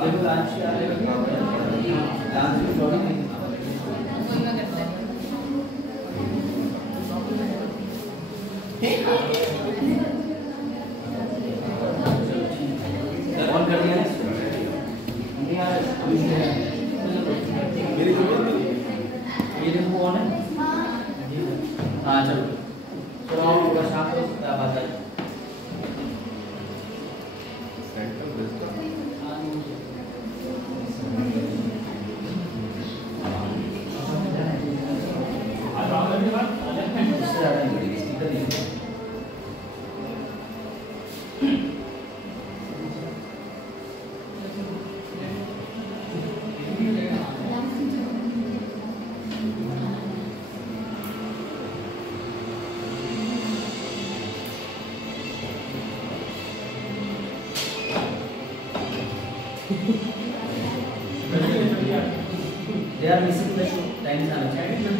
देखो लंच आ रहे हो लंच की प्रॉब्लम नहीं ऑन कर दिया नहीं यार मेरी जरूरत नहीं ये देखो ऑन है हाँ चलो तो होगा शाम को क्या बात है They are missing the time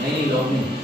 नहीं लॉक नहीं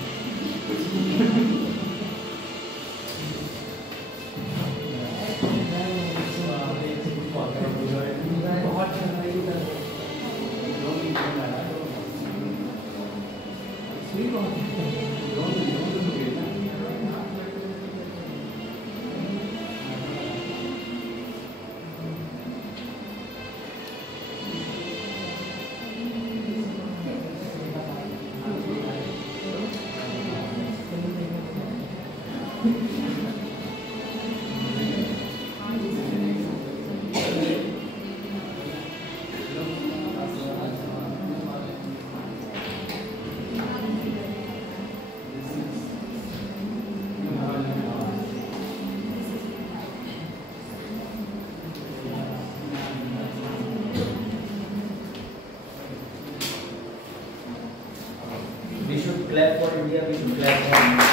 We should clap for India. We should clap for India.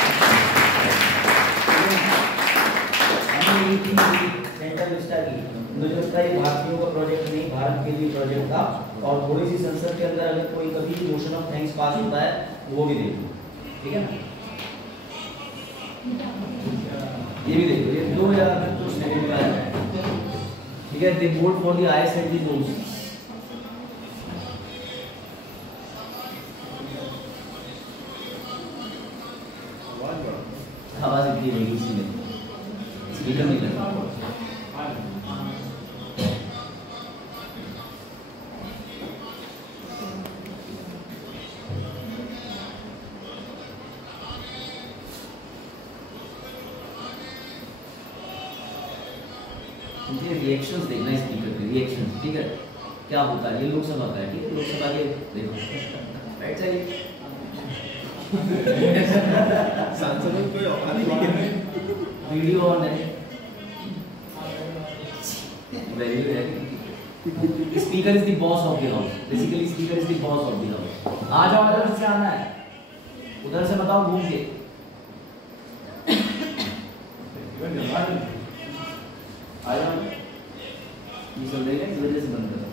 Central Vista की मुझे लगता है भारतीयों का प्रोजेक्ट नहीं भारत के लिए प्रोजेक्ट था और थोड़ी सी संसद के अंदर अगर कोई कभी मोशन ऑफ थैंक्स पास होता है वो भी देखो ठीक है ना ये भी देखो ये 2000 सेकंड का है ठीक है they vote for the IS and the rules आवाज इतनी नहीं इसलिए स्पीकर नहीं लगा मुझे रिएक्शंस देखना है स्पीकर के रिएक्शंस ठीक है क्या होता है ये लोकसभा का है ठीक है लोकसभा के देखो राइट साइड सांसदों कोई औकात नहीं है वीडियो ऑन है very good speaker is the boss of the house basically speaker is the boss of the house आ जाओ इधर से आना है उधर से बताओ घूम के आ जाओ ये सब देखें इस वजह से बंद करो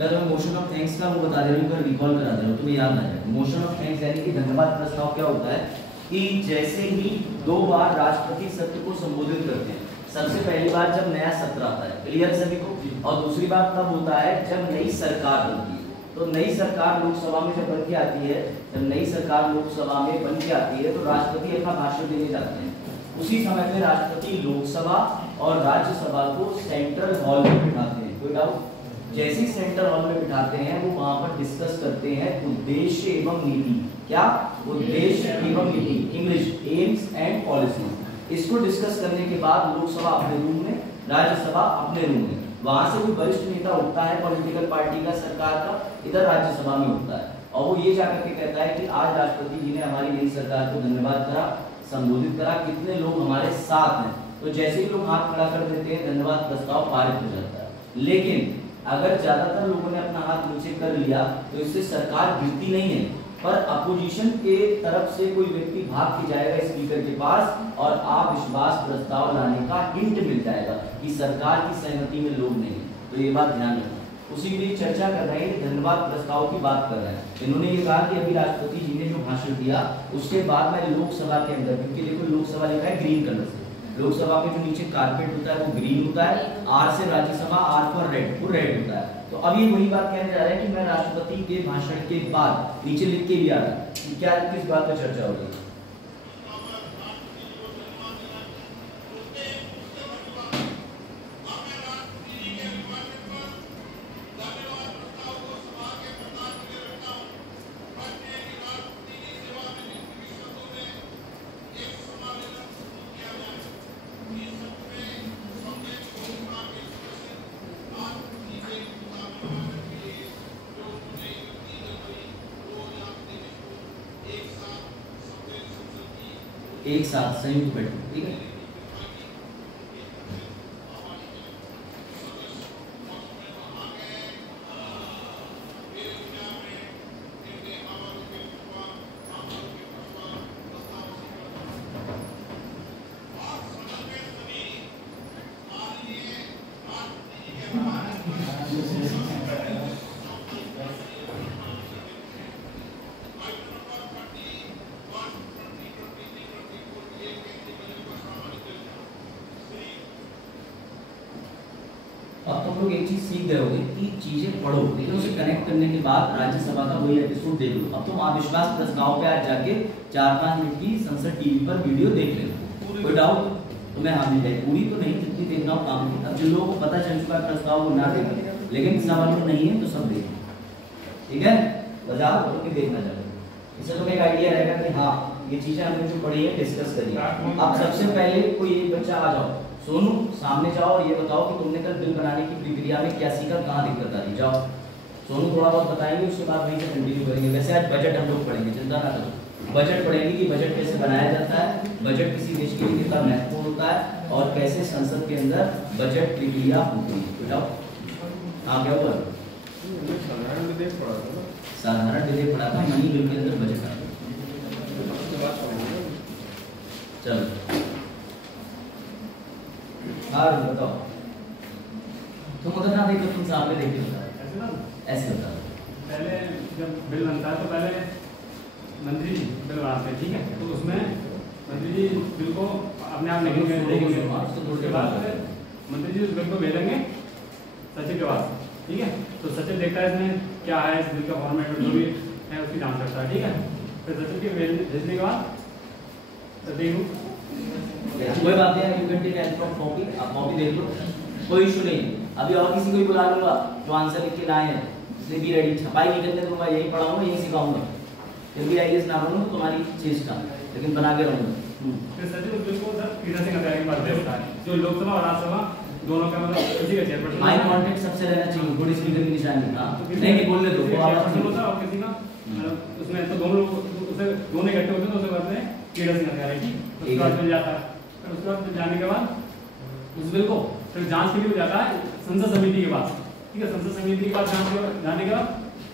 मैं तुम्हें मोशन ऑफ थैंक्स का वो बता दे रहा हूँ, रिकॉल करा दे रहा हूँ, तुम्हें याद आ जाए। मोशन ऑफ थैंक्स यानी कि धन्यवाद प्रस्ताव क्या होता है कि जैसे ही 2 बार राष्ट्रपति सत्र को संबोधित करते हैं, सबसे पहली बार जब नया सत्र आता है, क्लियर सभी को, और दूसरी बार तब होता है जब नई सरकार बनती है। तो नई सरकार लोकसभा में जब बन के आती है, जब नई सरकार लोकसभा में बन के आती है तो राष्ट्रपति अपना भाषण देने जाते हैं। उसी समय में राष्ट्रपति लोकसभा और राज्यसभा को सेंट्रल हॉल में बिठाते हैं। कोई डाउट? जैसे सेंट्रल हॉल में बिठाते हैं वो वहां पर डिस्कस करते हैं उद्देश्य एवं नीति। क्या? उद्देश्य एवं नीति, इंग्लिश एम्स एंड पॉलिसी। इसको डिस्कस करने के बाद लोकसभा अपने रूम में, राज्यसभा अपने रूम में, वहां से कोई वरिष्ठ नेता उठता है पॉलिटिकल पार्टी का, सरकार का, इधर राज्यसभा में उठता है और वो ये जाकर के कहता है कि आज राष्ट्रपति जी ने हमारी नई सरकार को धन्यवाद करा, संबोधित करा, कितने लोग हमारे साथ हैं। तो जैसे ही लोग हाथ खड़ा कर देते हैं धन्यवाद प्रस्ताव पारित हो जाता है। लेकिन अगर ज्यादातर लोगों ने अपना हाथ नीचे कर लिया तो इससे सरकार गिरती नहीं है, पर अपोजिशन के तरफ से कोई व्यक्ति भाग के जाएगा स्पीकर के पास और अविश्वास प्रस्ताव लाने का हिंट मिल जाएगा कि सरकार की सहमति में लोग नहीं। तो ये बात ध्यान रखना। उसी में चर्चा कर रहे हैं, धन्यवाद प्रस्ताव की बात कर रहे हैं। इन्होंने ये कहा कि अभी राष्ट्रपति जी ने जो भाषण दिया उसके बाद में लोकसभा के अंदर, क्योंकि देखो लोकसभा लिखा है ग्रीन कलर से, लोकसभा में जो नीचे कारपेट होता है वो ग्रीन होता है, आर से राज्यसभा, आर फॉर रेड, वो रेड होता है। तो अब ये वही बात कहने जा रहे हैं कि मैं राष्ट्रपति के भाषण के बाद नीचे लिख के भी आ रहा कि क्या किस बात पर चर्चा हो रही है। एक साथ संयुक्त बैठक, ठीक है। अब तुम लोग एक चीज सीख गए होगे कि चीजें पढ़ो, लेकिन उसे कनेक्ट करने के बाद राज्यसभा का वही एपिसोड देख लो। अब तुम अविश्वास प्रस्ताव पे आज जाके 4-5 मिनट की संसद टीवी पर वीडियो देख लेना। कोई डाउट तो मैं हाँ मिल जाए, पूरी तो नहीं, जितनी देखना हो काम की। अब जिन लोगों को पता चल चुका है प्रस्ताव वो ना देखें, लेकिन सवाल नहीं है तो सब देखें, ठीक है। बाजार तो भी देखना चाहिए, इससे तुम्हें एक आइडिया रहेगा कि हाँ ये चीजें हमने जो पढ़ी है डिस्कस करिए। अब सबसे पहले कोई एक बच्चा आ जाओ, सोनू सामने जाओ और ये बताओ कि तुमने कल बिल बनाने की प्रक्रिया में क्या सीखा, कहाँ दिक्कत आ रही। जाओ सोनू थोड़ा बहुत बताएंगे, उसके बाद वहीं से कंटिन्यू करेंगे। वैसे आज बजट हम लोग पढ़ेंगे, चिंता ना करो। बजट पढ़ेंगे कि बजट कैसे बनाया जाता है, बजट किसी देश के लिए कितना महत्वपूर्ण होता है और कैसे संसद के अंदर बजट प्रक्रिया होती है। जाओ हाँ क्या हुआ? साधारण विधेयक पढ़ा था, मनी बिल के अंदर बजट आ। चलो हाँ बताओ, तुम उधर ना देखो, तुम सामने देख के बताओ। ऐसे बताओ, पहले जब बिल बनता है तो पहले मंत्री जी बिल बनाते हैं, ठीक है। तो उसमें मंत्री जी बिल को अपने आप लिखेंगे, उसके बाद मंत्री जी उस बिल को भेजेंगे सचिव के पास, ठीक है। तो सचिव देखता है इसमें क्या है, इस बिल का फॉर्मेट जो भी है उसकी जांच करता है, ठीक है। फिर सचिव के भेजने के बाद कोई बात नहीं, you can take help from copy, आप कॉपी देख लो, कोई इशू नहीं। अभी और किसी को भी बुला लूंगा जो आंसर लिख के लाए हैं, इसलिए भी रेडी। छपाई नहीं करने दूंगा, यही पढ़ाऊंगा, यही सिखाऊंगा। फिर भी आईएएस ना बनूं तो तुम्हारी चेष्टा, लेकिन बना के रहूंगा। फिर सचिव उस बिल को सर पीठासीन अधिकारी के पास भेजता है, जो लोकसभा और राज्यसभा दोनों का मतलब उसी का चेयरपर्सन। आई कांटेक्ट सबसे रहना चाहिए, थोड़ी स्पीकर की निशानी। हां नहीं बोलने दो, वो आवाज नहीं होता और किसी का उसमें तो दोनों लोग उसे दोनों इकट्ठे होते हैं, तो उसे कहते हैं पीठासीन अधिकारी की। उसके बाद मिल जाता है, फिर उसके बाद जाने के बाद उस बिल को फिर जांच के लिए जाता है संसद समिति के पास, ठीक है। संसद समिति के पास जाने के बाद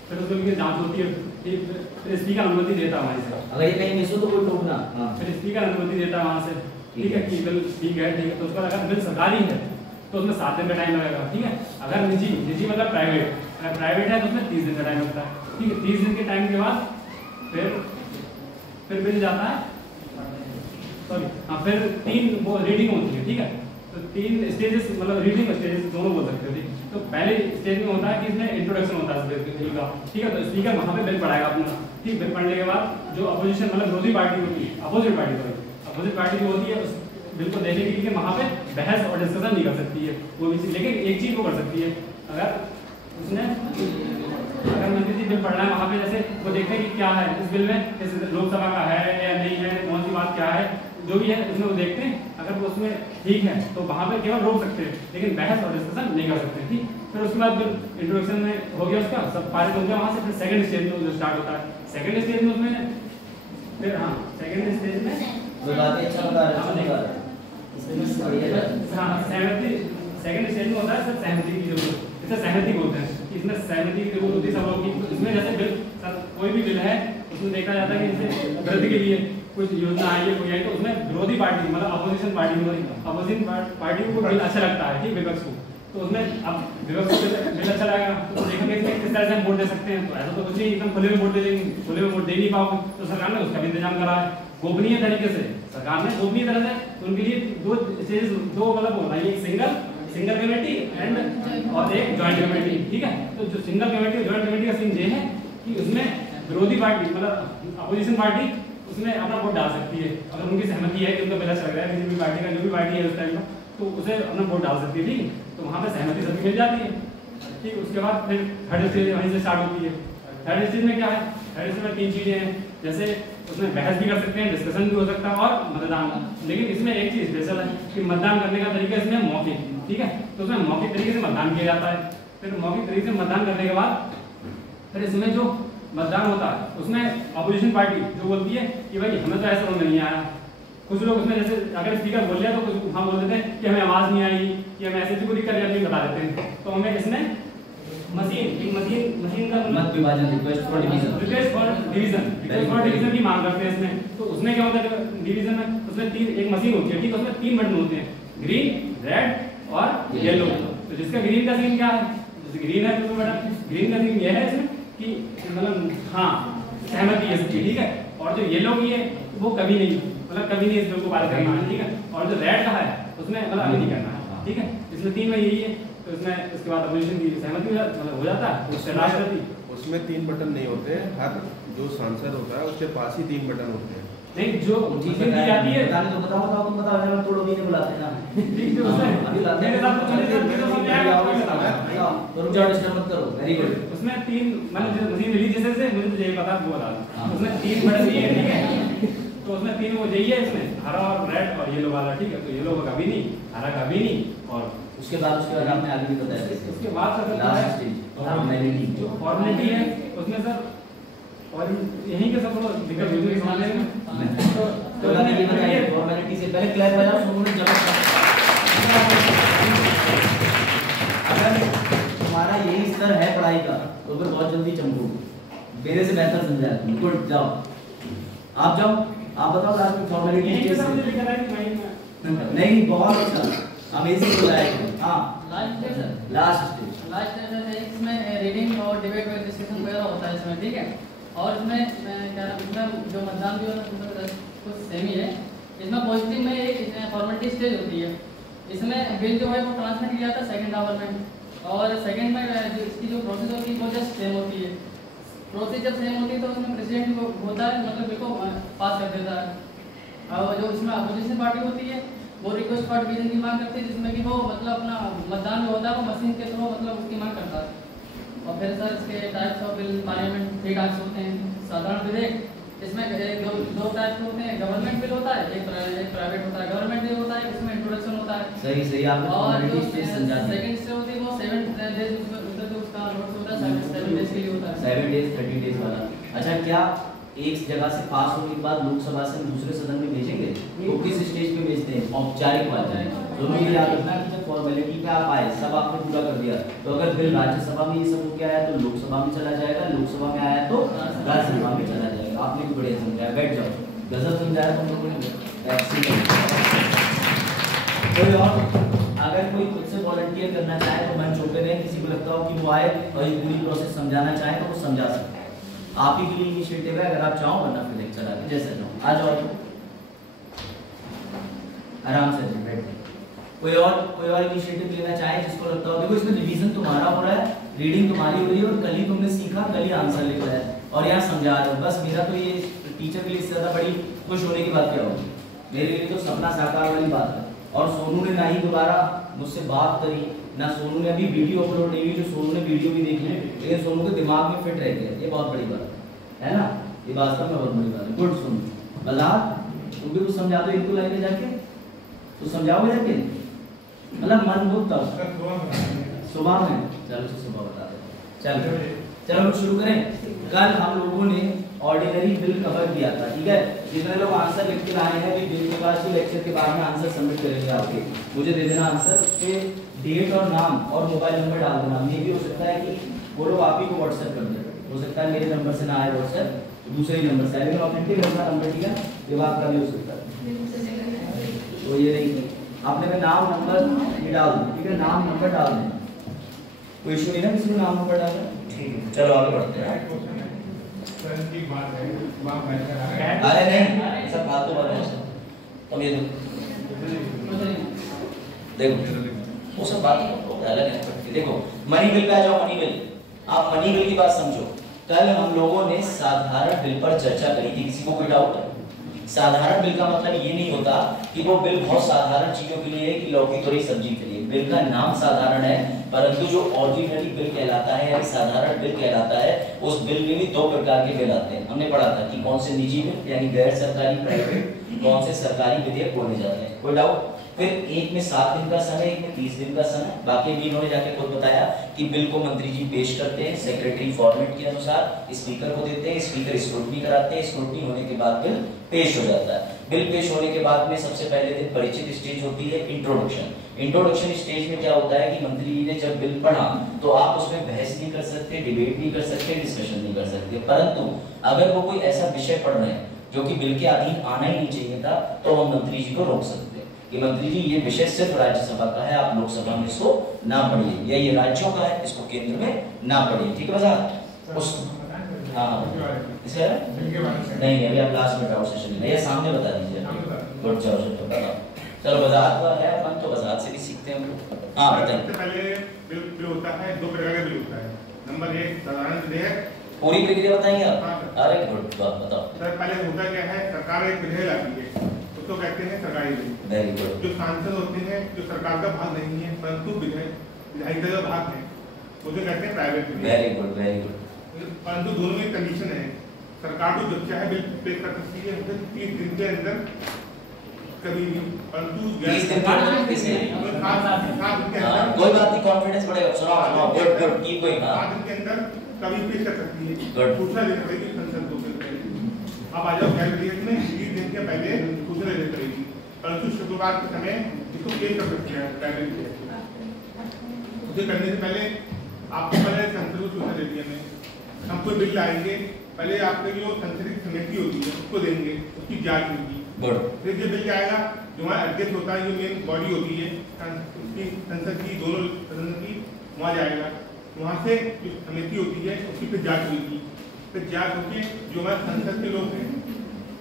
फिर उस बिल की जांच होती है, फिर स्पीकर अनुमति देता है हमारे से। अगर ये कहीं मिस हो तो कोई टोकना। हां फिर स्पीकर अनुमति देता है वहां से, ठीक है कि बिल ठीक है, ठीक है। तो उसका अगर बिल सरकारी है तो तो उसमें 7 दिन का टाइम लगेगा, ठीक है। अगर निजी मतलब प्राइवेट, अगर प्राइवेट है तो उसमें 30 दिन का टाइम लगता है, ठीक है। 30 दिन के टाइम के बाद फिर बिल जाता है, सॉरी हाँ, फिर 3 वो रीडिंग होती है, ठीक है। तो 3 स्टेजेस मतलब रीडिंग स्टेजेस दोनों बोल सकते हो, ठीक। तो पहले स्टेज में होता है कि इसमें इंट्रोडक्शन होता है बिल का, ठीक है। तो स्पीकर वहाँ पे बिल पढ़ाएगा अपना, ठीक। बिल पढ़ने के बाद जो अपोजिशन मतलब विरोधी पार्टी होती है, अपोजिट पार्टी जो होती है उस बिल को देने के लिए वहाँ पे बहस और डिस्कशन नहीं कर सकती है वो भी, लेकिन एक चीज़ वो कर सकती है, अगर मंत्री जी बिल पढ़ना है वहाँ पे, जैसे वो देखते हैं कि क्या है इस बिल में, जैसे लोकसभा का है या नहीं है, कौन सी बात क्या है, जो भी है उसमें वो देखते हैं। अगर वो उसमें ठीक है तो वहाँ पे केवल रोक सकते हैं, लेकिन बहस और डिस्कशन नहीं कर सकते, ठीक। फिर उसके बाद बिल इंट्रोडक्शन में हो गया, उसका सब पारित हो गया, वहाँ से फिर सेकंड स्टेज में जो स्टार्ट होता है। सेकंड स्टेज में उसमें फिर हाँ सेकंड स्टेज में सहमति, सेकंड स्टेज में होता है सर सहमति की जरूरत, इसे सहमति बोलते हैं। इसमें सहमति की जरूरत होती है सब लोगों की। इसमें जैसे बिल कोई भी बिल है उसमें देखा जाता है कि जैसे वृद्धि के लिए कुछ योजना आई है कोई है, तो उसमें विरोधी पार्टी मतलब अपोजिशन पार्टी को बिल अच्छा लगता है, ठीक, विपक्ष को। तो उसमें अब विपक्ष को बिल अच्छा लगेगा तो देखेंगे इसमें किस तरह से हम वोट दे सकते हैं। तो ऐसा तो कुछ नहीं एकदम खुले में वोट दे देंगे, खुले में वोट दे नहीं पाओगे, तो सरकार ने उसका भी इंतजाम करा है गोपनीय तरीके से। सरकार ने गोपनीय तरह से उनके लिए दो मतलब होता है, एक सिंगल कमेटी एंड और एक जॉइंट कमेटी, ठीक है। तो जो सिंगल कमेटी और जॉइंट कमेटी का सीन ये है कि उसमें विरोधी पार्टी मतलब अपोजिशन पार्टी उसमें अपना वोट डाल सकती है, अगर उनकी सहमति है कि उनका बिल अच्छा लग रहा है किसी भी पार्टी का, जो भी पार्टी है उस टाइम का, तो उसे अपना वोट डाल सकती है, ठीक। तो वहाँ पे सहमति सबकी मिल जाती है, ठीक। उसके बाद फिर थर्ड स्टेज वहीं से स्टार्ट होती है। थर्ड स्टेज में क्या है, थर्ड स्टेज में 3 चीज़ें हैं, जैसे उसमें बहस भी कर सकते हैं, डिस्कशन भी हो सकता है और मतदान। लेकिन इसमें एक चीज़ स्पेशल है कि मतदान करने का तरीका इसमें मौखिक, ठीक है। तो उसमें मौखिक तरीके से मतदान किया जाता है। फिर मौखिक तरीके से मतदान करने के बाद फिर इसमें जो मतदान होता है उसमें अपोजिशन पार्टी जो बोलती है कि भाई हमें तो ऐसा समझ नहीं आया। कुछ लोग उसमें जैसे अगर स्पीकर बोल लिया तो कुछ हम बोल देते हैं कि हमें आवाज़ नहीं आई कि हमें ऐसी कोई दिक्कत है, बता देते हैं। तो हमें इसमें मशीन का मत विभाजन रिक्वेस्ट फॉर डिवीजन की मांग करते हैं इसमें। तो उसमें क्या होता है डिवीजन में, उसमें एक मशीन होती है, ठीक है। उसमें 3 बटन होते हैं, ग्रीन, रेड और येलो। तो जिसका ग्रीन का सीन क्या है, जैसे ग्रीन है तो बटन ग्रीन का सीन यह है इसमें कि मतलब हाँ सहमति है इसकी, ठीक है। और जो येलो की है वो कभी नहीं, मतलब कभी नहीं इस बिल को पारित करना है, ठीक है। और जो रेड का है उसमें मतलब अभी नहीं करना है, ठीक है। इसमें 3 में यही है। तो इसमें इसके बाद अपोजिशन की सहमति मतलब हो जाता है, उससे राष्ट्रपति। उसमें 3 बटन नहीं होते, हर जो सांसद होता है उसके पास ही 3 बटन होते हैं। नहीं जो चीजें दी जाती है बताने तो बताओ तुम बताओ, जब तोड़ो भी नहीं बुलाते ना, ठीक है। उसमें अभी लाते मेरे साथ तो चले जाते तो समझ आएगा, आपको बताओ तो रुक जाओ, डिस्टर्ब मत करो। Very good. उसमें 3 मतलब जो मशीन रिलीज जैसे से मुझे तो यही पता वो बता, उसमें 3 बटन ये है, ठीक है। तो उसमें 3 वो यही है, इसमें हरा और रेड और येलो वाला, ठीक है। तो येलो का कभी नहीं, हरा का भी नहीं, और उसके बाद आपने आगे भी बताया। उसके बाद सर लास्ट स्टेज फॉर्मेलिटी, जो फॉर्मेलिटी है उसमें सर और यहीं के सब लोग दिक्कत हुई थी समझने में। तो ये बताइए फॉर्मेलिटी से पहले क्लैप बजाओ, सुनो जब अगर तुम्हारा यही स्तर है पढ़ाई का तो फिर बहुत जल्दी चमको, मेरे से बेहतर समझाया तुम। गुड, जाओ आप जाओ, आप बताओ लास्ट में फॉर्मेलिटी यहीं के कैसे। सब लिखा है कि नहीं बहुत अच्छा, अमेजिंग बताया। हाँ लास्ट स्टेज इसमें रीडिंग और डिबेट और डिस्कशन वगैरह होता है इसमें, ठीक है। और इसमें क्या नाम इसमें जो मतदान भी होता कुछ सेम ही है। इसमें पॉजिटिव में एक फॉर्मेलिटी स्टेज होती है। इसमें बिल जो है वो ट्रांसमिट किया जाता है सेकंड आवर में, और सेकंड में जो इसकी जो प्रोसेस होती है वो जस्ट सेम होती है। प्रोसेस जब सेम होती है तो उसमें प्रेसिडेंट होता है, मतलब बिल को पास कर देता है। और जो इसमें अपोजिशन पार्टी होती है वो रिक्वेस्ट फॉर डिवीजन की मांग करती है, जिसमें कि वो मतलब अपना मतदान जो होता है वो मशीन के थ्रू मतलब उसकी मांग करता है। और फिर सर इसके types of bill parliament 3 types होते हैं। साधारण विधेयक, इसमें दो टाइप होते हैं, गवर्नमेंट बिल होता है, एक प्राइवेट होता है। गवर्नमेंट बिल होता है उसमें इंट्रोडक्शन होता है, सही आपने और फॉर्मेलिटी जो स्टेज समझा दी। सेकंड से होती है वो 7 डेज जो उसका नोट्स होता है 7 डेज के लिए होता है, 7 डेज 30 डेज वाला। अच्छा, क्या एक जगह से पास होने के बाद लोकसभा से दूसरे सदन में भेजेंगे तो किस स्टेज पे भेजते हैं? औपचारिक बात है। दोनों ये याद रखना कि जब फॉर्मेलिटी पे आप आए सब आपने पूरा कर दिया, तो अगर बिल राज्यसभा में ये सब हो गया है तो लोकसभा में चला जाएगा, लोकसभा में आया तो राज्यसभा में चला जाएगा। आपने भी बढ़िया समझाया, बैठ जाओ, गजब समझाया तुम लोगों ने। कोई और अगर कोई खुद से वॉलंटियर करना चाहे तो मंच ओपन है, किसी को लगता हो कि वो आए और ये पूरी प्रोसेस समझाना चाहे तो वो समझा सकते हैं। आप ही के लिए इनिशिएटिव है, अगर आप चाहो, वरना फिर लेक्चर आगे जैसे जाओ, आ जाओ आराम से बैठ। कोई और इनिशिएटिव लेना चाहे जिसको लगता हो, देखो इसमें रिवीजन तुम्हारा हो रहा है, रीडिंग तुम्हारी हो रही है और कल ही तुमने सीखा, कल ही आंसर लिखा है और यहाँ समझा रहे हो। बस मेरा तो ये टीचर के लिए इससे ज्यादा बड़ी खुश होने की बात क्या होगी, मेरे लिए तो सपना साकार वाली बात है। और सोनू ने ना ही दोबारा मुझसे बात करी, ना सोनू ने अभी वीडियो अपलोड नहीं हुई, जो सोनू ने वीडियो भी देख ली, लेकिन सोनू के दिमाग में फिट रह गया, ये बहुत बड़ी बात है ना, ये वास्तव में बहुत बड़ी बात है। गुड सोनू, बल्लाद तुम भी कुछ समझा दो इनको लाइन में जाके, तो समझाओगे जाके, मतलब मन हो तब सुबह में, चलो सुबह बता दे। चलो शुरू करें। कल हम लोगों ने ऑर्डिनरी बिल कवर किया था, ठीक है। जितने लोग आंसर लिख के लाए हैं भी बिल के बाद भी लेक्चर के बाद में आंसर सबमिट करेंगे आपके, मुझे दे देना आंसर, उसके डेट और नाम और मोबाइल नंबर डाल देना। ये भी हो सकता है कि वो लोग आप ही को व्हाट्सएप कर दें, हो सकता है मेरे नंबर से ना आए व्हाट्सएप, दूसरे ही नंबर से आए, लेकिन ऑथेंटिक अपना नंबर, ठीक है, ये बात का भी हो सकता है। तो ये नहीं, आपने का नाम नंबर ये डाल दें, ठीक है, नाम नंबर डाल दें, कोई इशू नहीं ना किसी को नाम नंबर डालना, ठीक है। चलो आगे बढ़ते हैं। अरे नहीं सब फालतू बात है, तुम ये देखो वो सब बात अलग है। देखो मनी बिल पे आ जाओ, मनी बिल, आप मनी बिल की बात समझो। कल हम लोगों ने साधारण बिल पर चर्चा करी थी, किसी को कोई डाउट है? साधारण बिल का मतलब ये नहीं होता कि वो बिल बहुत साधारण चीजों के लिए है कि लौकी तोरी सब्जी के लिए। बिल का नाम साधारण है, परंतु जो ऑर्डिनरी बिल कहलाता है या साधारण बिल कहलाता है, उस बिल में भी दो प्रकार के बिल आते हैं। हमने पढ़ा था कि कौन से निजी बिल यानी गैर सरकारी प्राइवेट, कौन से सरकारी विधेयक बोले जाते हैं। कोई डाउट? फिर एक में 7 दिन का समय, एक में 30 दिन का समय। बाकी भी इन्होंने जाके खुद बताया कि बिल को मंत्री जी पेश करते हैं सेक्रेटरी फॉर्मेट के अनुसार, स्पीकर को देते हैं, स्पीकर स्क्रूटनी कराते हैं, स्क्रूटनी होने के बाद बिल पेश हो जाता है। बिल पेश होने के बाद में सबसे पहले दिन परिचित स्टेज होती है, इंट्रोडक्शन। इंट्रोडक्शन स्टेज में क्या होता है कि मंत्री जी ने जब बिल पढ़ा तो आप उसमें बहस नहीं कर सकते, डिबेट नहीं कर सकते, डिस्कशन नहीं कर सकते। परंतु अगर वो कोई ऐसा विषय पढ़ रहे हैं जो कि बिल के अधीन आना ही नहीं चाहिए था, तो हम मंत्री जी को रोक सकते हैं कि मंत्री जी ये विषय सिर्फ राज्यसभा का है, आप लोकसभा में इसको ना पढ़िए, या ये राज्यों का है, इसको केंद्र में ना पढ़िए। ठीक है बस उस हाँ इसे नहीं अभी आप लास्ट में डाउट सेशन में, ये सामने बता दीजिए। गुड जाओ बताओ। चलो वजाहत का है अपन, तो वजाहत से भी सीखते हैं हम लोग। हाँ बताइए। सबसे पहले बिल होता है, दो प्रकार का बिल होता है। नंबर 1 साधारण विधेयक, पूरी प्रक्रिया बताएंगे आप? हाँ। अरे गुड बताओ। सर पहले होता क्या है, सरकार एक विधेयक लाती है, उसको कहते हैं सरकारी बिल। Very good. जो सांसद होते हैं, जो सरकार का भाग नहीं है परंतु विधायिका का भाग है, उसे कहते हैं private bill. Very good very good. परंतु दोनों में कंडीशन है, सरकार को जब चाहे बिल पेश कर सकती है 30 दिन के अंदर कभी भी, परंतु 30 दिन के अंदर किसे? 7 दिन के अंदर कोई बात नहीं, कॉन्फिडेंस बढ़ेगा। सुनाओ गुड गुड कीप गोइंग। 7 दिन के अंदर कभी पेश कर सकती है। Good. दूसरा दिन करेगी संसद को पहले। अब आ जाओ गैर विधेयक में 30 दिन के पहले दूसरा दिन करेगी, परंतु शुक्रवार के समय इसको पेश कर सकते हैं प्राइवेट विधेयक। उसे करने से पहले आपको पहले संसद को सूचना दे दिया, हम कोई बिल लाएंगे, पहले आपके जो संसदीय समिति होती है उसको देंगे, उसकी जांच होगी। फिर जो बिल जाएगा, जो हमारा अध्यक्ष होता है, जो मेन बॉडी होती है उसकी संसद की, दोनों सदन की, वहाँ जाएगा। वहाँ से जो समिति होती है उसकी फिर जांच होगी, फिर जांच होके जो हमारे संसद के लोग हैं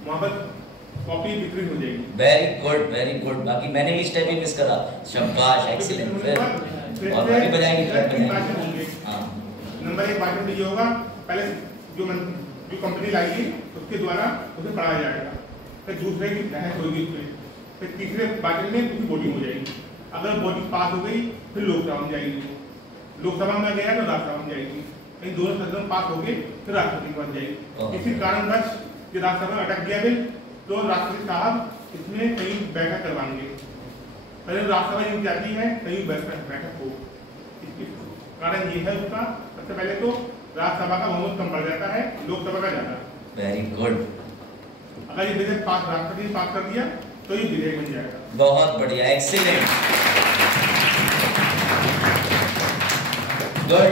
वहाँ पर कॉपी वितरित हो जाएगी। Very good very good. बाकी मैंने भी स्टेप ही मिस करा, शाबाश एक्सीलेंट। फिर और भी बजाएंगे। हाँ नंबर 1 भाषण में ये होगा, पहले जो कंपनी लाएगी उसके द्वारा उसे पढ़ाया जाएगा, फिर दूसरे की बहस होगी उसमें, फिर तीसरे भाषण में उसकी वोटिंग हो जाएगी। अगर वोटिंग पास हो गई फिर लोकसभा में जाएगी, लोकसभा में गया तो राज्यसभा में जाएगी, इन दोनों सदन पास हो गए फिर राष्ट्रपति बन जाएगी। इसी कारणवश कि राज्यसभा में अटक गया बिल, तो राष्ट्रपति साहब इसमें कई बैठक करवाएंगे। पहले राज्यसभा यूँ जाती है, कई बैठक हो, कारण ये है उसका। सबसे पहले तो राज्यसभा का बहुमत कम पड़ जाता है, लोकसभा का ज्यादा। Very good. अगर ये विधेयक पास राष्ट्रपति ने पास कर दिया तो ये विधेयक बन जाएगा। बहुत बढ़िया एक्सीलेंट गुड।